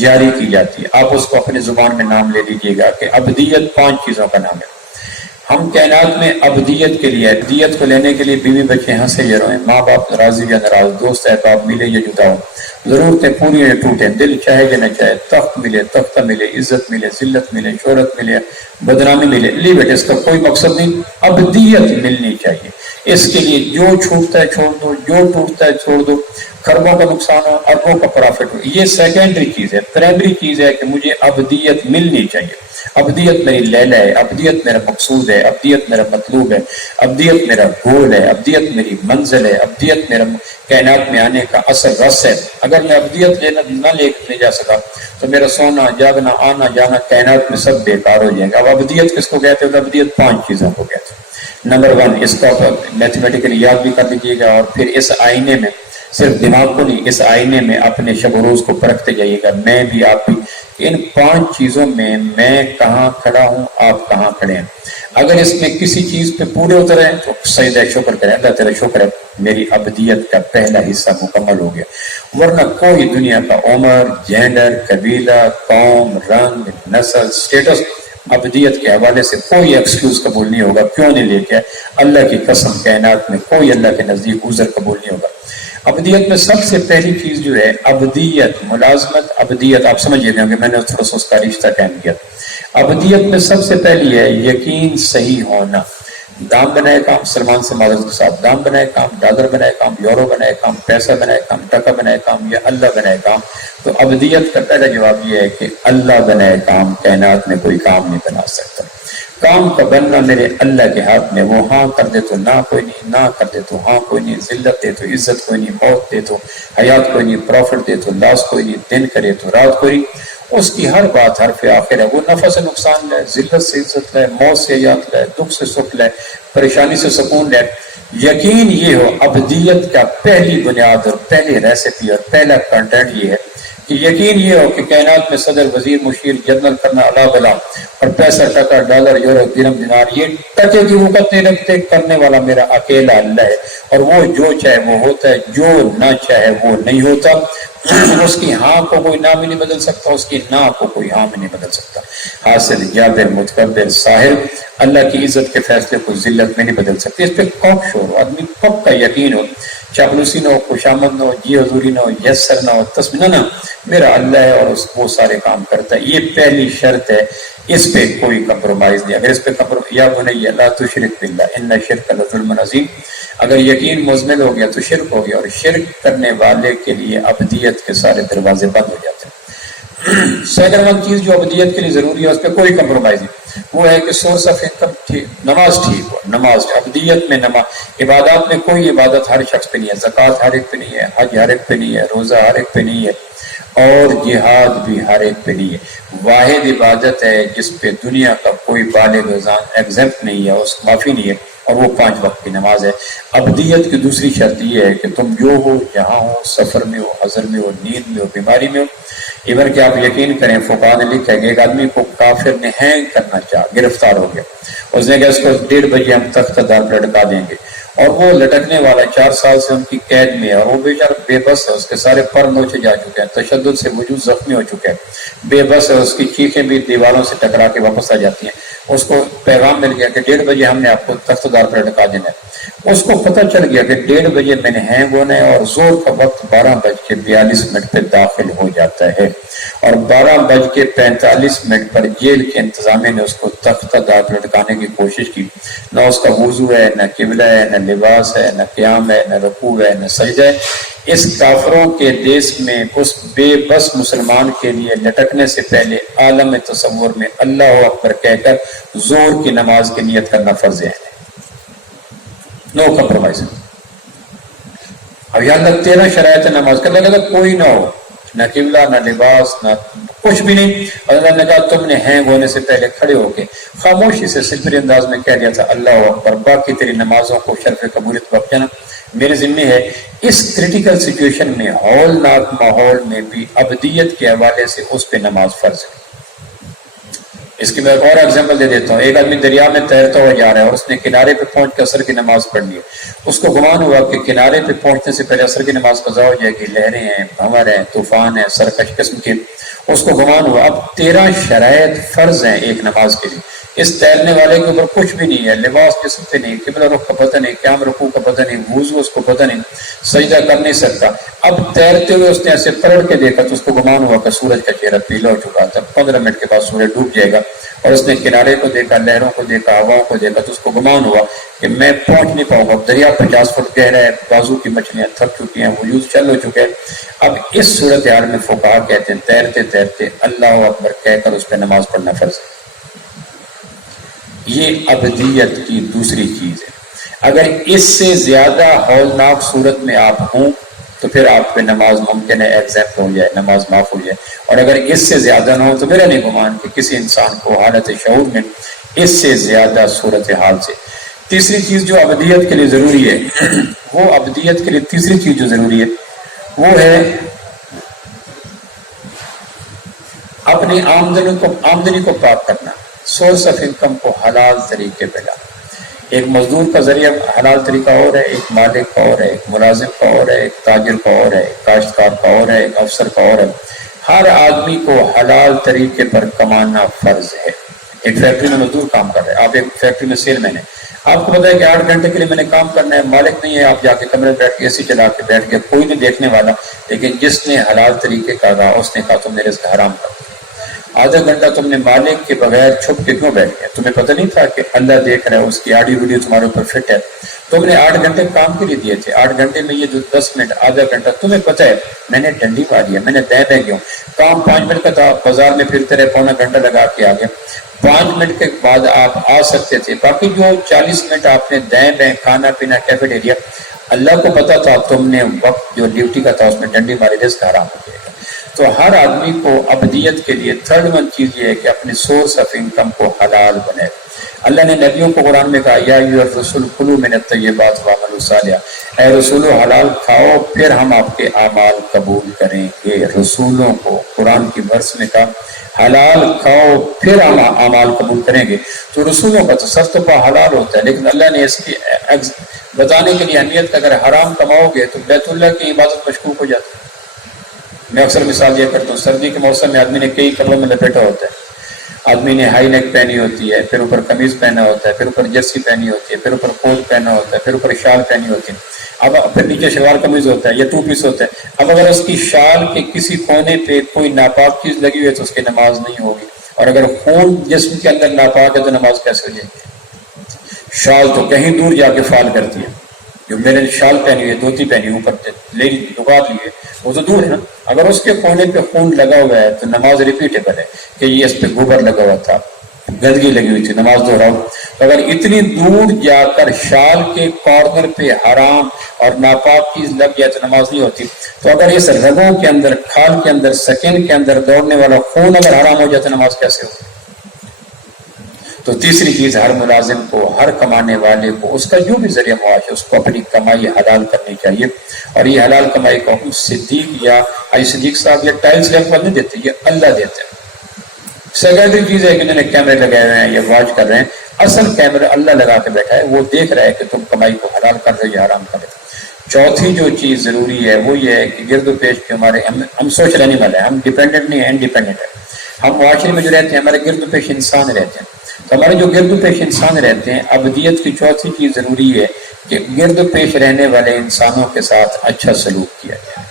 جاری کی جاتی ہے. آپ اس کو اپنی زبان میں نام لے لیجیے گا کہ ابدیت 5 چیزوں کا نام ہے. ہم کائنات میں ابدیت کے لیے، ابدیت کو لینے کے لیے بیوی بچے ہنسے یا روئیں، ماں باپ راضی یا ناراض، دوست احباب ملے یا جدا ہو، ضرورتیں پوری یا ٹوٹیں، دل چاہے یا نہ چاہے، تخت ملے، تختہ ملے، عزت ملے، ذلت ملے، شہرت ملے، بدنامی ملے، لیو اٹ، اس کا کوئی مقصد نہیں. ابدیت ملنی چاہیے. اس کے لیے جو چھوٹتا ہے چھوڑ دو، جو ٹوٹتا ہے چھوڑ دو، خربوں کا نقصان ہو، اربوں کا پرافٹ ہو، یہ سیکنڈری چیز ہے. پرائمری چیز ہے کہ مجھے ابدیت ملنی چاہیے. ابدیت میری لیلہ ہے، ابدیت میرا مقصود ہے، ابدیت میرا مطلوب ہے، ابدیت میرا گول ہے، ابدیت میری منزل ہے، ابدیت میرا کائنات میں آنے کا اصل رس ہے. اگر میں ابدیت نہ لے جا سکا تو میرا سونا، جاگنا، آنا جانا کائنات میں سب بیکار ہو جائے گا. اب ابدیت کس کو کہتے ہیں؟ ابدیت 5 چیزوں کو کہتے ہیں. نمبر 1، اس کا میتھمیٹیکلی یاد بھی کر لیجیے گا، اور پھر اس آئینے میں صرف دماغ کو نہیں، اس آئینے میں اپنے شب و روز کو پرکھتے جائیے گا، میں بھی آپ بھی. ان 5 چیزوں میں میں کہاں کھڑا ہوں، آپ کہاں کھڑے ہیں. اگر اس میں کسی چیز پہ پورے اترے ہیں تو سجدہ شکر کریں، اللہ تیرا شکر ہے میری ابدیت کا پہلا حصہ مکمل ہو گیا. ورنہ کوئی دنیا کا عمر، جینڈر، قبیلہ، قوم، رنگ، نسل، سٹیٹس، ابدیت کے حوالے سے کوئی ایکسکیوز قبول نہیں ہوگا. کیوں نہیں لے کے؟ اللہ کی قسم کائنات میں کوئی اللہ کے نزدیک عذر قبول نہیں ہوگا. ابدیت میں سب سے پہلی چیز جو ہے ابدیت، ملازمت ابدیت، آپ سمجھیے گا کہ میں نے تھوڑا سا اس کا رشتہ قائم کیا. ابدیت میں سب سے پہلی ہے یقین صحیح ہونا. دام بنائے کام، سلمان سے معذرت کے ساتھ، دام بنائے کام، ڈالر بنائے کام، یورو بنائے کام، پیسہ بنائے کام، ٹکا بنائے کام، یا اللہ بنائے کام. تو ابدیت کا پہلا جواب یہ ہے کہ اللہ بنائے کام، کائنات میں کوئی کام نہیں بنا سکتا. کام کا بننا میرے اللہ کے ہاتھ میں. وہ ہاں کر دے تو نہ کوئی نہیں، نہ کر دے تو ہاں کوئی نہیں، ذلت دے تو عزت کوئی نہیں، موت دے تو حیات کوئی نہیں، پروفٹ دے تو لاس کوئی نہیں، دن کرے تو رات کوئی نہیں. اس کی ہر بات حرف آخر ہے. وہ نفع سے نقصان لے، ذلت سے عزت لے، موت سے حیات لے، دکھ سے سکھ لے، پریشانی سے سکون لے. یقین یہ ہو، ابدیت کا پہلی بنیاد اور پہلی ریسیپی اور پہلا کنٹینٹ یہ ہے کہ یقین یہ ہو کہ کائنات میں صدر، وزیر، مشیر، جنرل کرنا اللہ بلا، اور پیسہ، ٹکا، ڈالر، یورو، درہم، دینار، یہ ٹکے کی وقت نہیں رکھتے. کرنے والا میرا اکیلا اللہ ہے، اور وہ جو چاہے وہ ہوتا ہے، جو نہ چاہے وہ نہیں ہوتا. اس کی ہاں کو کوئی نہ بھی نہیں بدل سکتا، اس کی نہ کو کوئی ہاں بھی نہیں بدل سکتا. حاصل، جابر، متکبر، ساحر، اللہ کی عزت کے فیصلے کو ذلت میں نہیں بدل سکتے. اس پہ کوک شور ہو، آدمی پک کا یقین ہو، چاپلوسی نہ ہو، خوشامد نہ ہو، جی حضوری نہ ہو، یس سر نہ ہو، تسبیح نہ، میرا اللہ ہے اور وہ سارے کام کرتا ہے. یہ پہلی شرط ہے، اس پہ کوئی کمپرومائز نہیں. اگر اس پہ یا بنی لا تشرک باللہ ان الشرک لظلم عظیم، اگر یقین مزمل ہو گیا تو شرک ہو گیا، اور شرک کرنے والے کے لیے ابدیت کے سارے دروازے بند ہو جاتے ہیں. سیکنڈ ون چیز جو ابدیت کے لیے ضروری ہے، اس پہ کوئی کمپرومائز نہیں، وہ ہے کہ سورس آف انکم نماز ٹھیک ہو. نماز ابدیت میں، نماز عبادات میں کوئی عبادت ہر شخص پہ نہیں ہے. زکوٰۃ ہر ایک پہ نہیں ہے، حج ہر ایک پہ نہیں ہے، روزہ ہر ایک پہ نہیں ہے، اور جہاد بھی ہر ایک پہ نہیں ہے. واحد عبادت ہے جس پہ دنیا کا کوئی بالغ ایگزمپٹ نہیں ہے، اس معافی نہیں ہے، اور وہ 5 وقت کی نماز ہے. ابدیت کی دوسری شرط یہ ہے کہ تم جو ہو، جہاں ہو، سفر میں ہو، حضر میں ہو، نیند میں ہو، بیماری میں ہو. ایون کہ آپ یقین کریں فقہا نے لکھا ہے کہ ایک آدمی کو کافر نے ہینگ کرنا چاہا، گرفتار ہو گیا، اس نے کہا اس کو 1:30 بجے ہم تخت دار پہ لٹکا دیں گے، اور وہ لٹکنے والا 4 سال سے ان کی قید میں ہے، اور وہ بیچارہ بے بس ہے، اس کے سارے پر نوچے جا چکے ہیں، تشدد سے وجود زخمی ہو چکے ہیں، بے بس ہے، اس کی چیخیں بھی دیواروں سے ٹکرا کے واپس آ جاتی ہیں. اس کو پیغام مل گیا کہ 1:30 بجے ہم نے آپ کو تخت دار پہ لٹکا دینا ہے. اس کو پتہ چل گیا کہ 1:30 بجے میں نے ہینگ ہونا ہے، اور زور کا وقت 12:42 پہ داخل ہو جاتا ہے، اور 12:45 پر جیل کے انتظامیہ نے اس کو تخت دار پہ لٹکانے کی کوشش کی. نہ اس کا وضو ہے، نہ قبلہ ہے، نہ لباس ہے، نہ قیام ہے، نہ رکوع ہے، نہ سجدہ ہے. اس کافروں کے دیس میں اس بے بس مسلمان کے لیے لٹکنے سے پہلے عالم تصور میں اللہ اکبر کہہ کر زور کی نماز کی نیت کرنا فرض ہے. نو کمپرومائز. اب یاد رکھ 13 شرائط نماز کرنے کا کوئی نہ ہو، نہ قبلہ، نہ لباس، نہ کچھ بھی نہیں. اللہ نے کہا تم نے ہینگ ہونے سے پہلے کھڑے ہو کے خاموشی سے سلسلے انداز میں کہہ دیا تھا اللہ اکبر، باقی تیری نمازوں کو شرف قبولیت بخش جانا میرے ذمہ ہے. اس کریٹیکل سچویشن میں ہولناک ماحول میں بھی ابدیت کے حوالے سے اس پہ نماز فرض ہے. اس کی میں ایک اور ایگزامپل دے دیتا ہوں. ایک آدمی دریا میں تیرتا ہوا جا رہا ہے، اور اس نے کنارے پہ پہنچ کے عصر کی نماز پڑھ لی. اس کو گمان ہوا کہ کنارے پہ پہنچنے سے پہلے عصر کی نماز قضا ہو جائے گی، لہریں ہیں، بھنور ہیں، طوفان ہے، سرکش قسم کے. اس کو گمان ہوا اب 13 شرائط فرض ہیں ایک نماز کے لیے. اس تیرنے والے کے اوپر کچھ بھی نہیں ہے، لباس جسم پہ نہیں، قبلہ رخ کا پتہ نہیں، قیام رکوع کا پتہ نہیں، وضو اس کو پتہ نہیں، سجدہ کر نہیں سکتا. اب تیرتے ہوئے اس نے ایسے پلٹ کے دیکھا تو اس کو گمان ہوا کہ سورج کا چہرہ پیلا ہو چکا تھا، 15 منٹ کے بعد سورج ڈوب جائے گا. اور اس نے کنارے کو دیکھا، لہروں کو دیکھا، ہواؤں کو دیکھا، تو اس کو گمان ہوا کہ میں پہنچ نہیں پاؤں گا. دریا 50 فٹ گہرا ہے، بازو کی مچھلیاں تھک چکی ہیں، وجود چل ہو چکے ہیں. اب اس صورتحال میں فقہا کہتے ہیں تیرتے تیرتے اللہ اکبر کہہ کر اس پہ نماز پڑھنا فرض ہے. یہ ابدیت کی دوسری چیز ہے. اگر اس سے زیادہ ہولناک صورت میں آپ ہوں تو پھر آپ پہ نماز ممکن ہے ایگزیپٹ ہو جائے، نماز معاف ہو جائے. اور اگر اس سے زیادہ نہ ہو تو میرا نہیں گمان کہ کسی انسان کو حالت شعور میں اس سے زیادہ صورتحال سے. تیسری چیز جو ابدیت کے لیے ضروری ہے، وہ ابدیت کے لیے تیسری چیز جو ضروری ہے وہ ہے اپنی آمدنی کو پاک کرنا، سورس آف انکم کو حلال طریقے پہ لانا. ایک مزدور کا ذریعہ حلال طریقہ اور ہے، ایک مالک کا اور ہے، ایک ملازم کا اور ہے، ایک تاجر کا اور ہے، ایک کاشتکار کا اور ہے، ایک افسر کا اور ہے. ہر آدمی کو حلال طریقے پر کمانا فرض ہے. ایک فیکٹری میں مزدور کام کر رہے ہیں، آپ ایک فیکٹری میں سیل مین ہے، آپ کو پتا ہے کہ 8 گھنٹے کے لیے میں نے کام کرنا ہے، مالک نہیں ہے، آپ جا کے کمرے میں بیٹھ کے اے سی چلا کے بیٹھ کے، کوئی نہیں دیکھنے والا. لیکن جس نے حلال طریقے کا کہا اس نے کہا تم میرے سے حرام کر. آدھا گھنٹہ تم نے مالک کے بغیر چھپ کے کیوں بیٹھ گئے؟ تمہیں پتہ نہیں تھا کہ اللہ دیکھ رہا ہے، اس کی آڈیو ویڈیو تمہارے اوپر فٹ ہے. تم نے 8 گھنٹے کام کے لیے دیے تھے، 8 گھنٹے میں یہ جو 10 منٹ آدھا گھنٹہ تمہیں پتہ ہے میں نے ڈنڈی ماری ہے، میں نے دیں گیا ہوں. کام 5 منٹ کا تھا، بازار میں پھرتے رہے، پونا گھنٹہ لگا کے آ گیا. 5 منٹ کے بعد آپ آ سکتے تھے، باقی جو 40 منٹ آپ نے دیں کھانا پینا کیفیٹیریا، اللہ کو پتا تھا تم نے وقت جو ڈیوٹی کا تھا اس میں ڈنڈی ماری، رزق حرام ہو جائے گا. تو ہر آدمی کو ابدیت کے لیے 3rd چیز یہ ہے کہ اپنے سورس آف انکم کو حلال بنے. اللہ نے نبیوں کو قرآن میں کہا یا ایھا الرسول کلوا من الطیبات واعملوا صالحا، اے رسولو حلال کھاؤ پھر ہم آپ کے اعمال قبول کریں گے. رسولوں کو قرآن کی ورس میں کہا حلال کھاؤ پھر ہم اعمال قبول کریں گے. تو رسولوں کا تو سرتپا حلال ہوتا ہے، لیکن اللہ نے اس کی بتانے کے لیے اہمیت اگر حرام کماؤ گے تو بیت اللہ کی عبادت مشکوک ہو جاتی ہے. میں اکثر مثال یہ کرتا ہوں، سردی کے موسم میں آدمی نے کئی کپڑوں میں لپیٹا ہوتا ہے. آدمی نے ہائی نیک پہنی ہوتی ہے، پھر اوپر قمیض پہنا ہوتا ہے، پھر اوپر جرسی پہنی ہوتی ہے، پھر اوپر کوٹ پہنا ہوتا ہے، پھر اوپر شال پہنی ہوتی ہے، اب پھر نیچے شلوار قمیض ہوتا ہے یا 2 پیس ہوتا ہے. اب اگر اس کی شال کے کسی کونے پہ کوئی ناپاک چیز لگی ہوئی ہے تو اس کی نماز نہیں ہوگی. اور اگر خون جسم کے اندر ناپاک ہے تو نماز کیسے ہو جائے گی؟ شال تو کہیں دور جا کے فال کرتی ہے. جو میں نے شال پہنی ہوئی ہے، دھوتی پہنی اوپر لے لگا لی ہے، وہ تو دور ہے نا. اگر اس کے کونے پہ خون لگا ہوا ہے تو نماز ریپیٹیبل ہے کہ یہ اس پہ گوبر لگا ہوا تھا، گندگی لگی ہوئی تھی، نماز دہراؤ. تو اگر اتنی دور جا کر شال کے کارنر پہ حرام اور ناپاک چیز لگ جائے تو نماز نہیں ہوتی. تو اگر اس رگوں کے اندر، کھال کے اندر، سکن کے اندر دوڑنے والا خون اگر حرام ہو جائے تو نماز کیسے ہوگی؟ تو تیسری چیز، ہر ملازم کو، ہر کمانے والے کو، اس کا جو بھی ذریعہ معاش ہے اس کو اپنی کمائی حلال کرنی چاہیے. اور یہ حلال کمائی کو حکم صدیق یا صدیق صاحب یا ٹائلز لیپ پر نہیں دیتے، یہ اللہ دیتے ہیں. سیکنڈری چیز ہے کہ انہوں نے کیمرے لگائے ہوئے ہیں یا واچ کر رہے ہیں، اصل کیمرہ اللہ لگا کے بیٹھا ہے، وہ دیکھ رہا ہے کہ تم کمائی کو حلال کر رہے ہو یا حرام کر رہے ہو. چوتھی جو چیز ضروری ہے وہ یہ ہے کہ گرد و پیش کے ہمارے، ہم سوچ رہنے والے ہیں، ہم ڈیپینڈنٹ نہیں ہیں، انڈیپینڈنٹ ہیں. ہم معاشرے میں جو رہتے ہیں ہمارے گرد و پیش انسان رہتے ہیں. تو ہمارے جو گرد و پیش انسان رہتے ہیں، ابدیت کی چوتھی چیز ضروری ہے کہ گرد و پیش رہنے والے انسانوں کے ساتھ اچھا سلوک کیا جائے.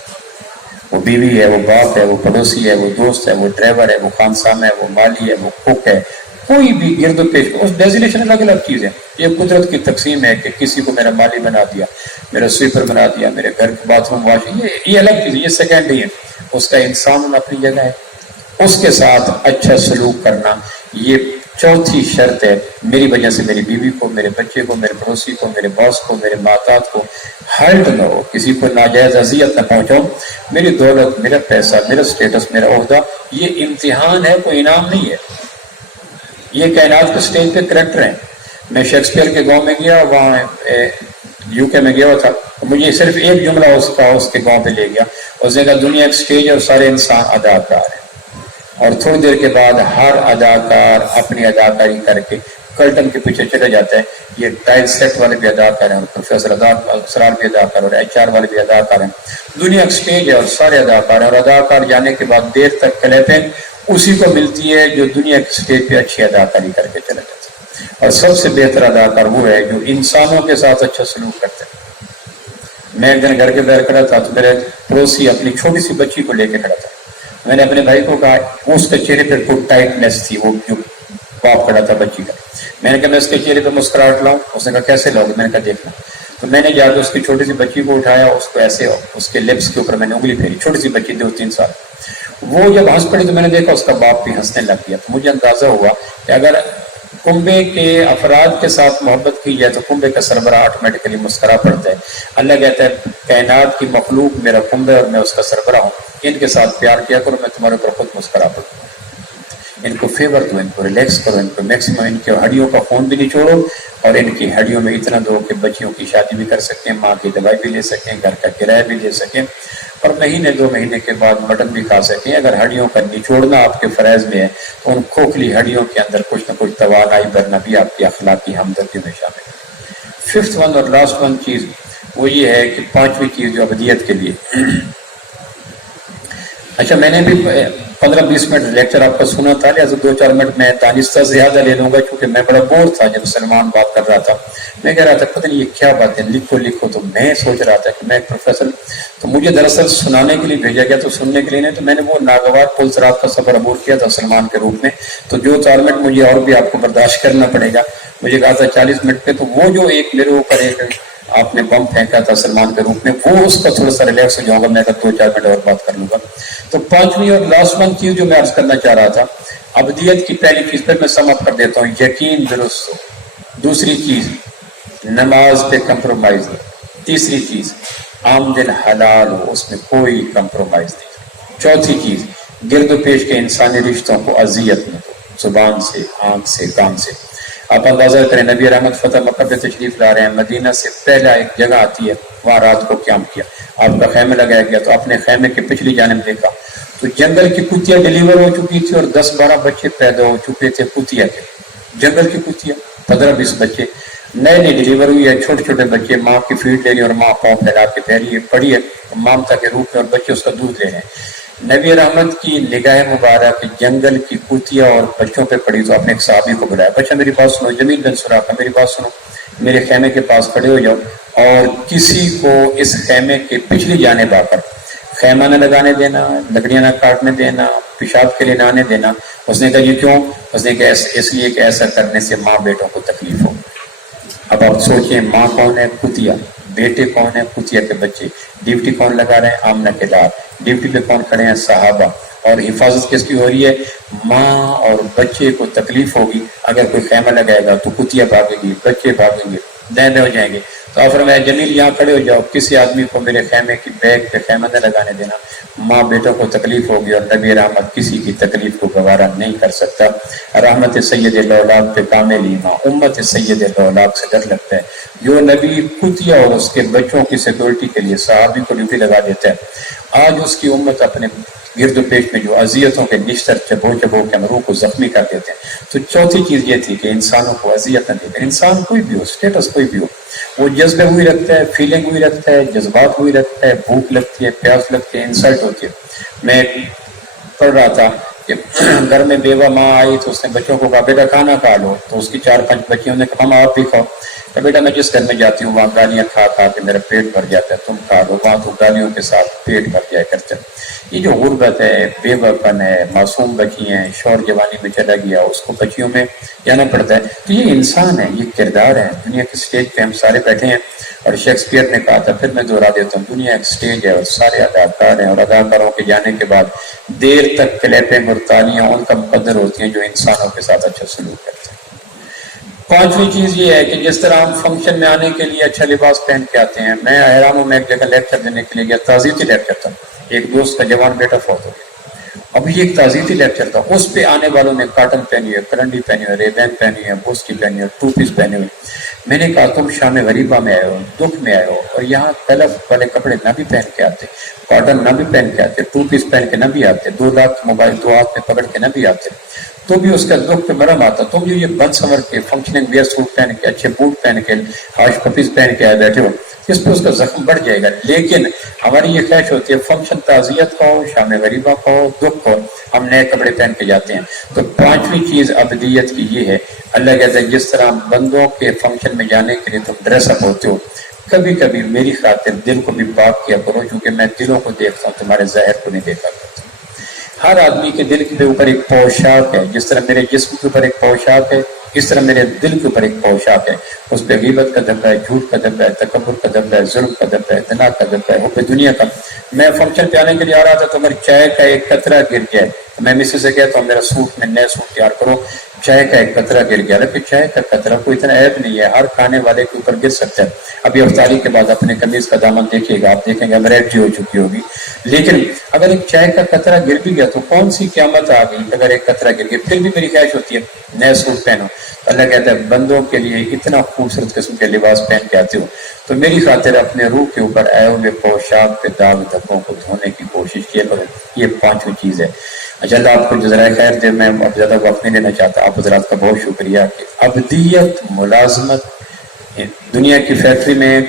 وہ بیوی ہے، وہ باپ ہے، وہ پڑوسی ہے، وہ دوست ہے، وہ ڈرائیور ہے، وہ خانسامہ ہے، وہ مالی ہے، وہ کوک ہے، کوئی بھی گرد و پیش. اس ڈیزینیشن الگ الگ چیز ہے. یہ قدرت کی تقسیم ہے کہ کسی کو میرا مالی بنا دیا، میرا سویپر بنا دیا، میرے گھر کے باتھ روم واش، یہ الگ چیز ہے، یہ سیکنڈری ہے. اس کا انسان اپنی جگہ ہے، اس کے ساتھ اچھا سلوک کرنا یہ چوتھی شرط ہے. میری وجہ سے میری بیوی کو، میرے بچے کو، میرے پڑوسی کو، میرے باس کو، میرے ماتات کو ہرٹ نہ ہو، کسی کو ناجائز اذیت نہ پہنچاؤ. میری دولت، میرا پیسہ، میرا سٹیٹس، میرا عہدہ یہ امتحان ہے، کوئی انعام نہیں ہے. یہ کائنات کے سٹیج پہ کریکٹر ہیں. میں شیکسپیئر کے گاؤں میں گیا، وہاں یو کے میں گیا ہوا تھا، مجھے صرف ایک جملہ اس کے گاؤں پہ لے گیا. اس نے کہا دنیا ایک سٹیج ہے اور سارے انسان اداکار ہیں، اور تھوڑی دیر کے بعد ہر اداکار اپنی اداکاری کر کے کرٹن کے پیچھے چلے جاتا ہے. یہ ٹائل سیٹ والے بھی اداکار ہیں، اور پروفیسر اسرار بھی اداکار، اور HR والے بھی اداکار ہیں. دنیا ایک سٹیج ہے اور سارے اداکار ہیں، اور اداکار جانے کے بعد دیر تک کلیپنگ اسی کو ملتی ہے جو دنیا کے سٹیج پہ اچھی اداکاری کر کے چلا جاتا ہے. اور سب سے بہتر اداکار وہ ہے جو انسانوں کے ساتھ اچھا سلوک کرتے ہیں. میں ایک دن گھر کے باہر کھڑا تھا تو میرے پڑوسی اپنی چھوٹی سی بچی کو لے کے کھڑا تھا. میں نے اپنے بھائی کو کہا، اس کے چہرے پہ کوئی ٹائٹنیس تھی، وہ جو باپ کھڑا تھا بچی کا. میں نے کہا میں اس کے چہرے پہ مسکراہٹ لاؤں. اس نے کہا کیسے لاؤ گے؟ میں نے کہا دیکھنا. تو میں نے جا کے اس کی چھوٹی سی بچی کو اٹھایا، اس کو ایسے اس کے لپس کے اوپر میں نے انگلی پھیری. چھوٹی سی بچی 2-3 سال. وہ جب ہنس پڑی تو میں نے دیکھا اس کا باپ بھی ہنسنے لگ گیا. تو مجھے اندازہ ہوا کہ اگر کنبے کے افراد کے ساتھ محبت کی جائے تو کنبے کا سربراہ آٹومیٹکلی مسکرا پڑتا ہے. اللہ کہتا ہے کائنات کی مخلوق میرا کنبے اور میں اس کا سربراہ ہوں، ان کے ساتھ پیار کیا کرو، میں تمہارے اوپر خود مسکرا پڑوں. ان کو فیور دو، ان کو ریلیکس کرو، ان کو میکسیمم ان کے ہڈیوں کا خون بھی نچوڑو، اور ان کی ہڈیوں میں اتنا دو کہ بچیوں کی شادی بھی کر سکیں، ماں کی دوائی بھی لے سکیں، گھر کا کرایہ بھی لے سکیں، اور مہینے 2 مہینے کے بعد مٹن بھی کھا سکیں. اگر ہڈیوں کا نچوڑنا آپ کے فرائض میں ہے تو ان کھوکھلی ہڈیوں کے اندر کچھ نہ کچھ توانائی بھرنا بھی آپ کی اخلاقی ہمدردی میں شامل ہے. 5th ون اور لاسٹ ون چیز وہ یہ ہے کہ 5ویں چیز جو ابدیت کے لیے. اچھا میں نے بھی 15-20 منٹ لیکچر آپ کا سنا تھا، لہٰذا 2-4 منٹ میں دانستہ زیادہ لے لوں گا، کیونکہ میں بڑا بور تھا جب سلمان بات کر رہا تھا. میں کہہ رہا تھا پتہ نہیں یہ کیا بات ہے، لکھو. تو میں سوچ رہا تھا کہ میں ایک پروفیسر، تو مجھے دراصل سنانے کے لیے بھیجا گیا تو سننے کے لیے نہیں. تو میں نے وہ ناگوار پل صراط کا سفر عبور کیا تھا سلمان کے روپ میں. تو جو 4 منٹ مجھے اور بھی آپ کو برداشت کرنا پڑے گا. مجھے کہا تھا 40 منٹ پہ، تو وہ جو ایک میرے اوپر ایک آپ نے بم پھینکا تھا سلمان کے روپ میں، وہ اس کا تھوڑا سا ریلیکس ہو جاؤں گا. میں 2-4 منٹ اور بات کر لوں گا. تو 5ویں اور لاسٹ ون چیز جو میں عرض کرنا چاہ رہا تھا، ابدیت کی پہلی چیز پر میں سم اپ کر دیتا ہوں، یقین درست ہو. دوسری چیز نماز پہ کمپرومائز ہو. تیسری چیز آمدن حلال ہو، اس میں کوئی کمپرومائز نہیں. چوتھی چیز گرد و پیش کے انسانی رشتوں کو اذیت نہ دو، زبان سے، آنکھ سے، کان سے. آپ اندازہ کریں نبی رحمت فتح مکہ پہ تشریف لا رہے ہیں، مدینہ سے پہلا ایک جگہ آتی ہے، وہاں رات کو قیام کیا. آپ کا خیمہ لگایا گیا تو اپنے خیمے کے پچھلی جانب دیکھا تو جنگل کی کتیاں ڈیلیور ہو چکی تھی، اور 10-12 بچے پیدا ہو چکے تھے کتیا کے. جنگل کی کتیا 15-20 بچے نئے ڈیلیور ہوئی ہے، چھوٹے چھوٹے بچے ماں کی فیڈ لے رہی اور ماں پاؤں پھیلا کے پہ رہی ہے، پڑی ہے مامتا کے روپ میں، اور بچے اس کا دودھ لے رہے ہیں. نبی رحمت کی نگاہ مبارک جنگل کی کتیا اور بچوں پہ پڑی تو اپنے ایک صحابی کو بلایا، بچہ میری بات سنو، جمیل بن سراقہ میری بات سنو، میرے خیمے کے پاس کھڑے ہو جاؤ، اور کسی کو اس خیمے کے پچھلی جانب آ کر خیمہ نہ لگانے دینا، لکڑیاں نہ کاٹنے دینا، پیشاب کے لیے نہ آنے دینا. اس نے کہا یہ کیوں؟ اس نے کہا اس لیے کہ ایسا کرنے سے ماں بیٹوں کو تکلیف ہو. اب آپ سوچیں، ماں کون ہے؟ کتیا. بیٹے کون ہیں؟ کتیا کے بچے. ڈیوٹی کون لگا رہے ہیں؟ آمنہ کے دار. ڈیوٹی پہ کون کھڑے ہیں؟ صحابہ. اور حفاظت کس کی ہو رہی ہے؟ ماں اور بچے کو تکلیف ہوگی، اگر کوئی خیمہ لگائے گا تو کتیا بھاگے گی، بچے بھاگیں گے، دہنے ہو جائیں گے۔ تو آپ فرمایا جمیل یہاں کھڑے ہو جاؤ، کسی آدمی کو میرے خیمے کی بیگ پہ خیمہ نہ لگانے دینا، ماں بیٹوں کو تکلیف ہوگی، اور نبی رحمت کسی کی تکلیف کو گوارا نہیں کر سکتا۔ رحمت سید الاولاد پہ کامل ایمان، امت سید الاولاد سے ڈر لگتا ہے۔ جو نبی کتیا اور اس کے بچوں کی سیکورٹی کے لیے صحابی کو ڈیوٹی لگا دیتا ہے، آج اس کی امت اپنے گرد و پیش میں جو اذیتوں کے نشتر چبو چبو کے روح کو زخمی کر دیتے ہیں۔ تو چوتھی چیز یہ تھی کہ انسانوں کو اذیت نہ دے کر، انسان کوئی بھی ہو، اسٹیٹس کوئی بھی ہو، وہ جذبے ہوئی رکھتا ہے، فیلنگ ہوئی رکھتا ہے، جذبات ہوئی رکھتا ہے، بھوک لگتی ہے، پیاس لگتی ہے، انسلٹ ہوتی ہے۔ میں پڑھ رہا تھا کہ گھر میں بیوہ ماں آئی تو اس نے بچوں کو کہا بیٹا کھانا کھا لو، تو اس کی 4-5 بچیوں نے کہا ماں آپ بھی کھاؤ، کہ بیٹا میں جس گھر میں جاتی ہوں وہاں گالیاں کھا کھا کے میرا پیٹ بھر جاتا ہے، تم کھا لو، وہاں تو گالیوں کے ساتھ پیٹ بھر جایا کرتا ہے۔ یہ جو غربت ہے، بے وطن ہے، معصوم بچی ہیں، شوہر جوانی میں چلا گیا، اس کو بچیوں میں جانا پڑتا ہے، تو یہ انسان ہے، یہ کردار ہے۔ دنیا کے سٹیج پہ ہم سارے بیٹھے ہیں، اور شیکسپیئر نے کہا تھا، پھر میں دہرا دیتا ہوں، دنیا ایک سٹیج ہے اور سارے اداکار ہیں، اور اداکاروں کے جانے کے بعد دیر تک کلیپیں اور تالیاں ان کا مقدر ہوتی ہیں جو انسانوں کے ساتھ اچھا سلوک کرتے ہیں۔ پانچویں چیز یہ ہے کہ جس طرح ہم فنکشن میں آنے کے لیے اچھا لباس پہن کے آتے ہیں، میں حیران ہوں، میں ایک جگہ لیکچر دینے کے لیے گیا، تعزیتی لیکچر تھا، ایک دوست کا جوان بیٹا فوت ہو گیا، ابھی ایک تعزیتی لیکچر تھا، اس پہ آنے والوں نے کاٹن پہنی ہوئی، کرنڈی پہنی ہوئی، ریبین پہنی ہے، بوسٹی پہنی ہوئی، ٹو پیس پہنی ہوئی۔ میں نے کہا تم شام غریبہ میں آئے ہو، دکھ میں آئے ہو، اور یہاں تلف والے کپڑے نہ بھی پہن کے آتے، کاٹن نہ بھی پہن کے آتے، ٹو پیس پہن کے نہ بھی آتے، 2 لاکھ موبائل 2 ہاتھ میں پکڑ کے نہ بھی آتے، تو بھی اس کا دکھ پہ مرم آتا۔ تم جو یہ بد سمر کے فنکشننگ ویئر سوٹ پہن کے، اچھے بوٹ پہن کے، ہاش پپیز پہن کے آئے بیٹھے ہو، اس پہ اس کا زخم بڑھ جائے گا۔ لیکن ہماری یہ خواہش ہوتی ہے فنکشن تعزیت کا ہو، شام غریبہ کا ہو، دکھ کا ہو، ہم نئے کپڑے پہن کے جاتے ہیں۔ تو پانچویں چیز ابدیت کی یہ ہے، اللہ کہتا ہے جس طرح بندوں کے فنکشن میں جانے کے لیے تم ڈریس اپ ہوتے ہو، کبھی کبھی میری خاطر دل کو بھی پاک کیا کرو، کیونکہ میں دلوں کو دیکھتا ہوں، تمہارے ظاہر کو نہیں دیکھا کرتا۔ ہر آدمی کے دل کے اوپر ایک پوشاک ہے، جس طرح میرے جسم کے اوپر ایک پوشاک ہے، اس طرح میرے دل کے اوپر ایک پوشاک ہے، اس پہ غیبت کا دھبا ہے، جھوٹ کا دھبا ہے، تکبر کا دھبا ہے، ظلم کا دھبا ہے، زنا کا دھبا ہے، حب دنیا کا۔ میں فنکشن پہ آنے کے لیے آ رہا تھا تو اگر چائے کا ایک قطرہ گر جائے تو میں مسز سے کہتا ہوں میرا سوٹ میں نئے سوٹ تیار کرو، چائے کا ایک قطرہ گر گیا، لیکن چائے کا قطرہ کوئی اتنا عیب نہیں ہے، ہر کھانے والے کے اوپر گر سکتا ہے۔ ابھی افطاری کے بعد اپنے قمیض کا دامن دیکھیے گا، آپ دیکھیں گے امریڈ ہو چکی ہوگی، لیکن اگر ایک چائے کا قطرہ گر بھی گیا تو کون سی قیامت آ گئی اگر ایک قطرہ گر گیا، پھر بھی میری خواہش ہوتی ہے نئے سوٹ پہنو۔ اللہ کہتا ہے بندوں کے لیے اتنا خوبصورت قسم کے لباس پہن کے آتے ہو، تو میری خاطر اپنے روح کے اوپر آئے ہوئے پوشاک پہ داغ دھبوں کو دھونے کی کوشش کیا کرو۔ یہ پانچویں چیز ہے۔ اچھا اللہ آپ کو جزائے خیر دے، میں اب زیادہ وقت نہیں لینا چاہتا، آپ حضرات کا بہت شکریہ کہ ابدیت ملازمت، دنیا کی فیکٹری میں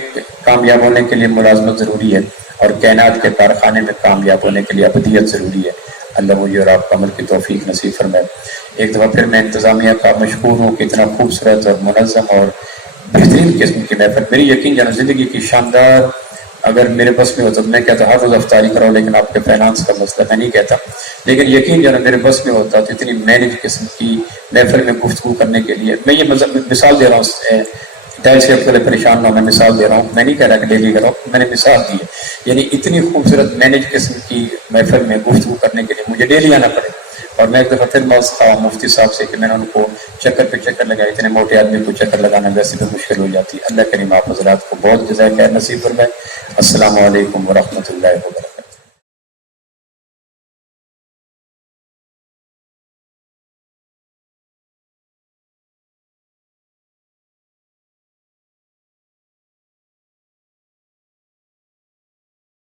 کامیاب ہونے کے لیے ملازمت ضروری ہے، اور کائنات کے کارخانے میں کامیاب ہونے کے لیے ابدیت ضروری ہے۔ اللہ مجھے اور آپ کو عمل کی توفیق نصیب فرمائے۔ ایک دفعہ پھر میں انتظامیہ کا مشکور ہوں کہ اتنا خوبصورت اور منظم اور بہترین قسم کی محفل، میری یقین جانا زندگی کی شاندار، اگر میرے بس میں ہوتا تو میں کہتا ہر روز افطاری کرو، لیکن آپ کے فائنانس کا مسئلہ میں نہیں کہتا، لیکن یقین جانا میرے بس میں ہوتا تو اتنی مینج قسم کی محفل میں گفتگو کرنے کے لیے، میں یہ مثال دے رہا ہوں، دل سے پہلے پریشان نہ، میں مثال دے رہا ہوں، میں نہیں کہہ رہا کہ ڈیلی کرو، میں نے مثال دی ہے، یعنی اتنی خوبصورت مینج قسم کی محفل میں گفتگو کرنے کے لیے مجھے ڈیلی آنا پڑے۔ اور میں ایک دفعہ پھر موضوع تھا مفتی صاحب سے کہ میں نے ان کو چکر پہ چکر لگائے، اتنے موٹے آدمی کو چکر لگانا ویسے بھی مشکل ہو جاتی ہے۔ اللہ کریم آپ حضرات کو بہت جزائے خیر نصیب فرمائے۔ السلام علیکم ورحمۃ اللہ وبرکاتہ۔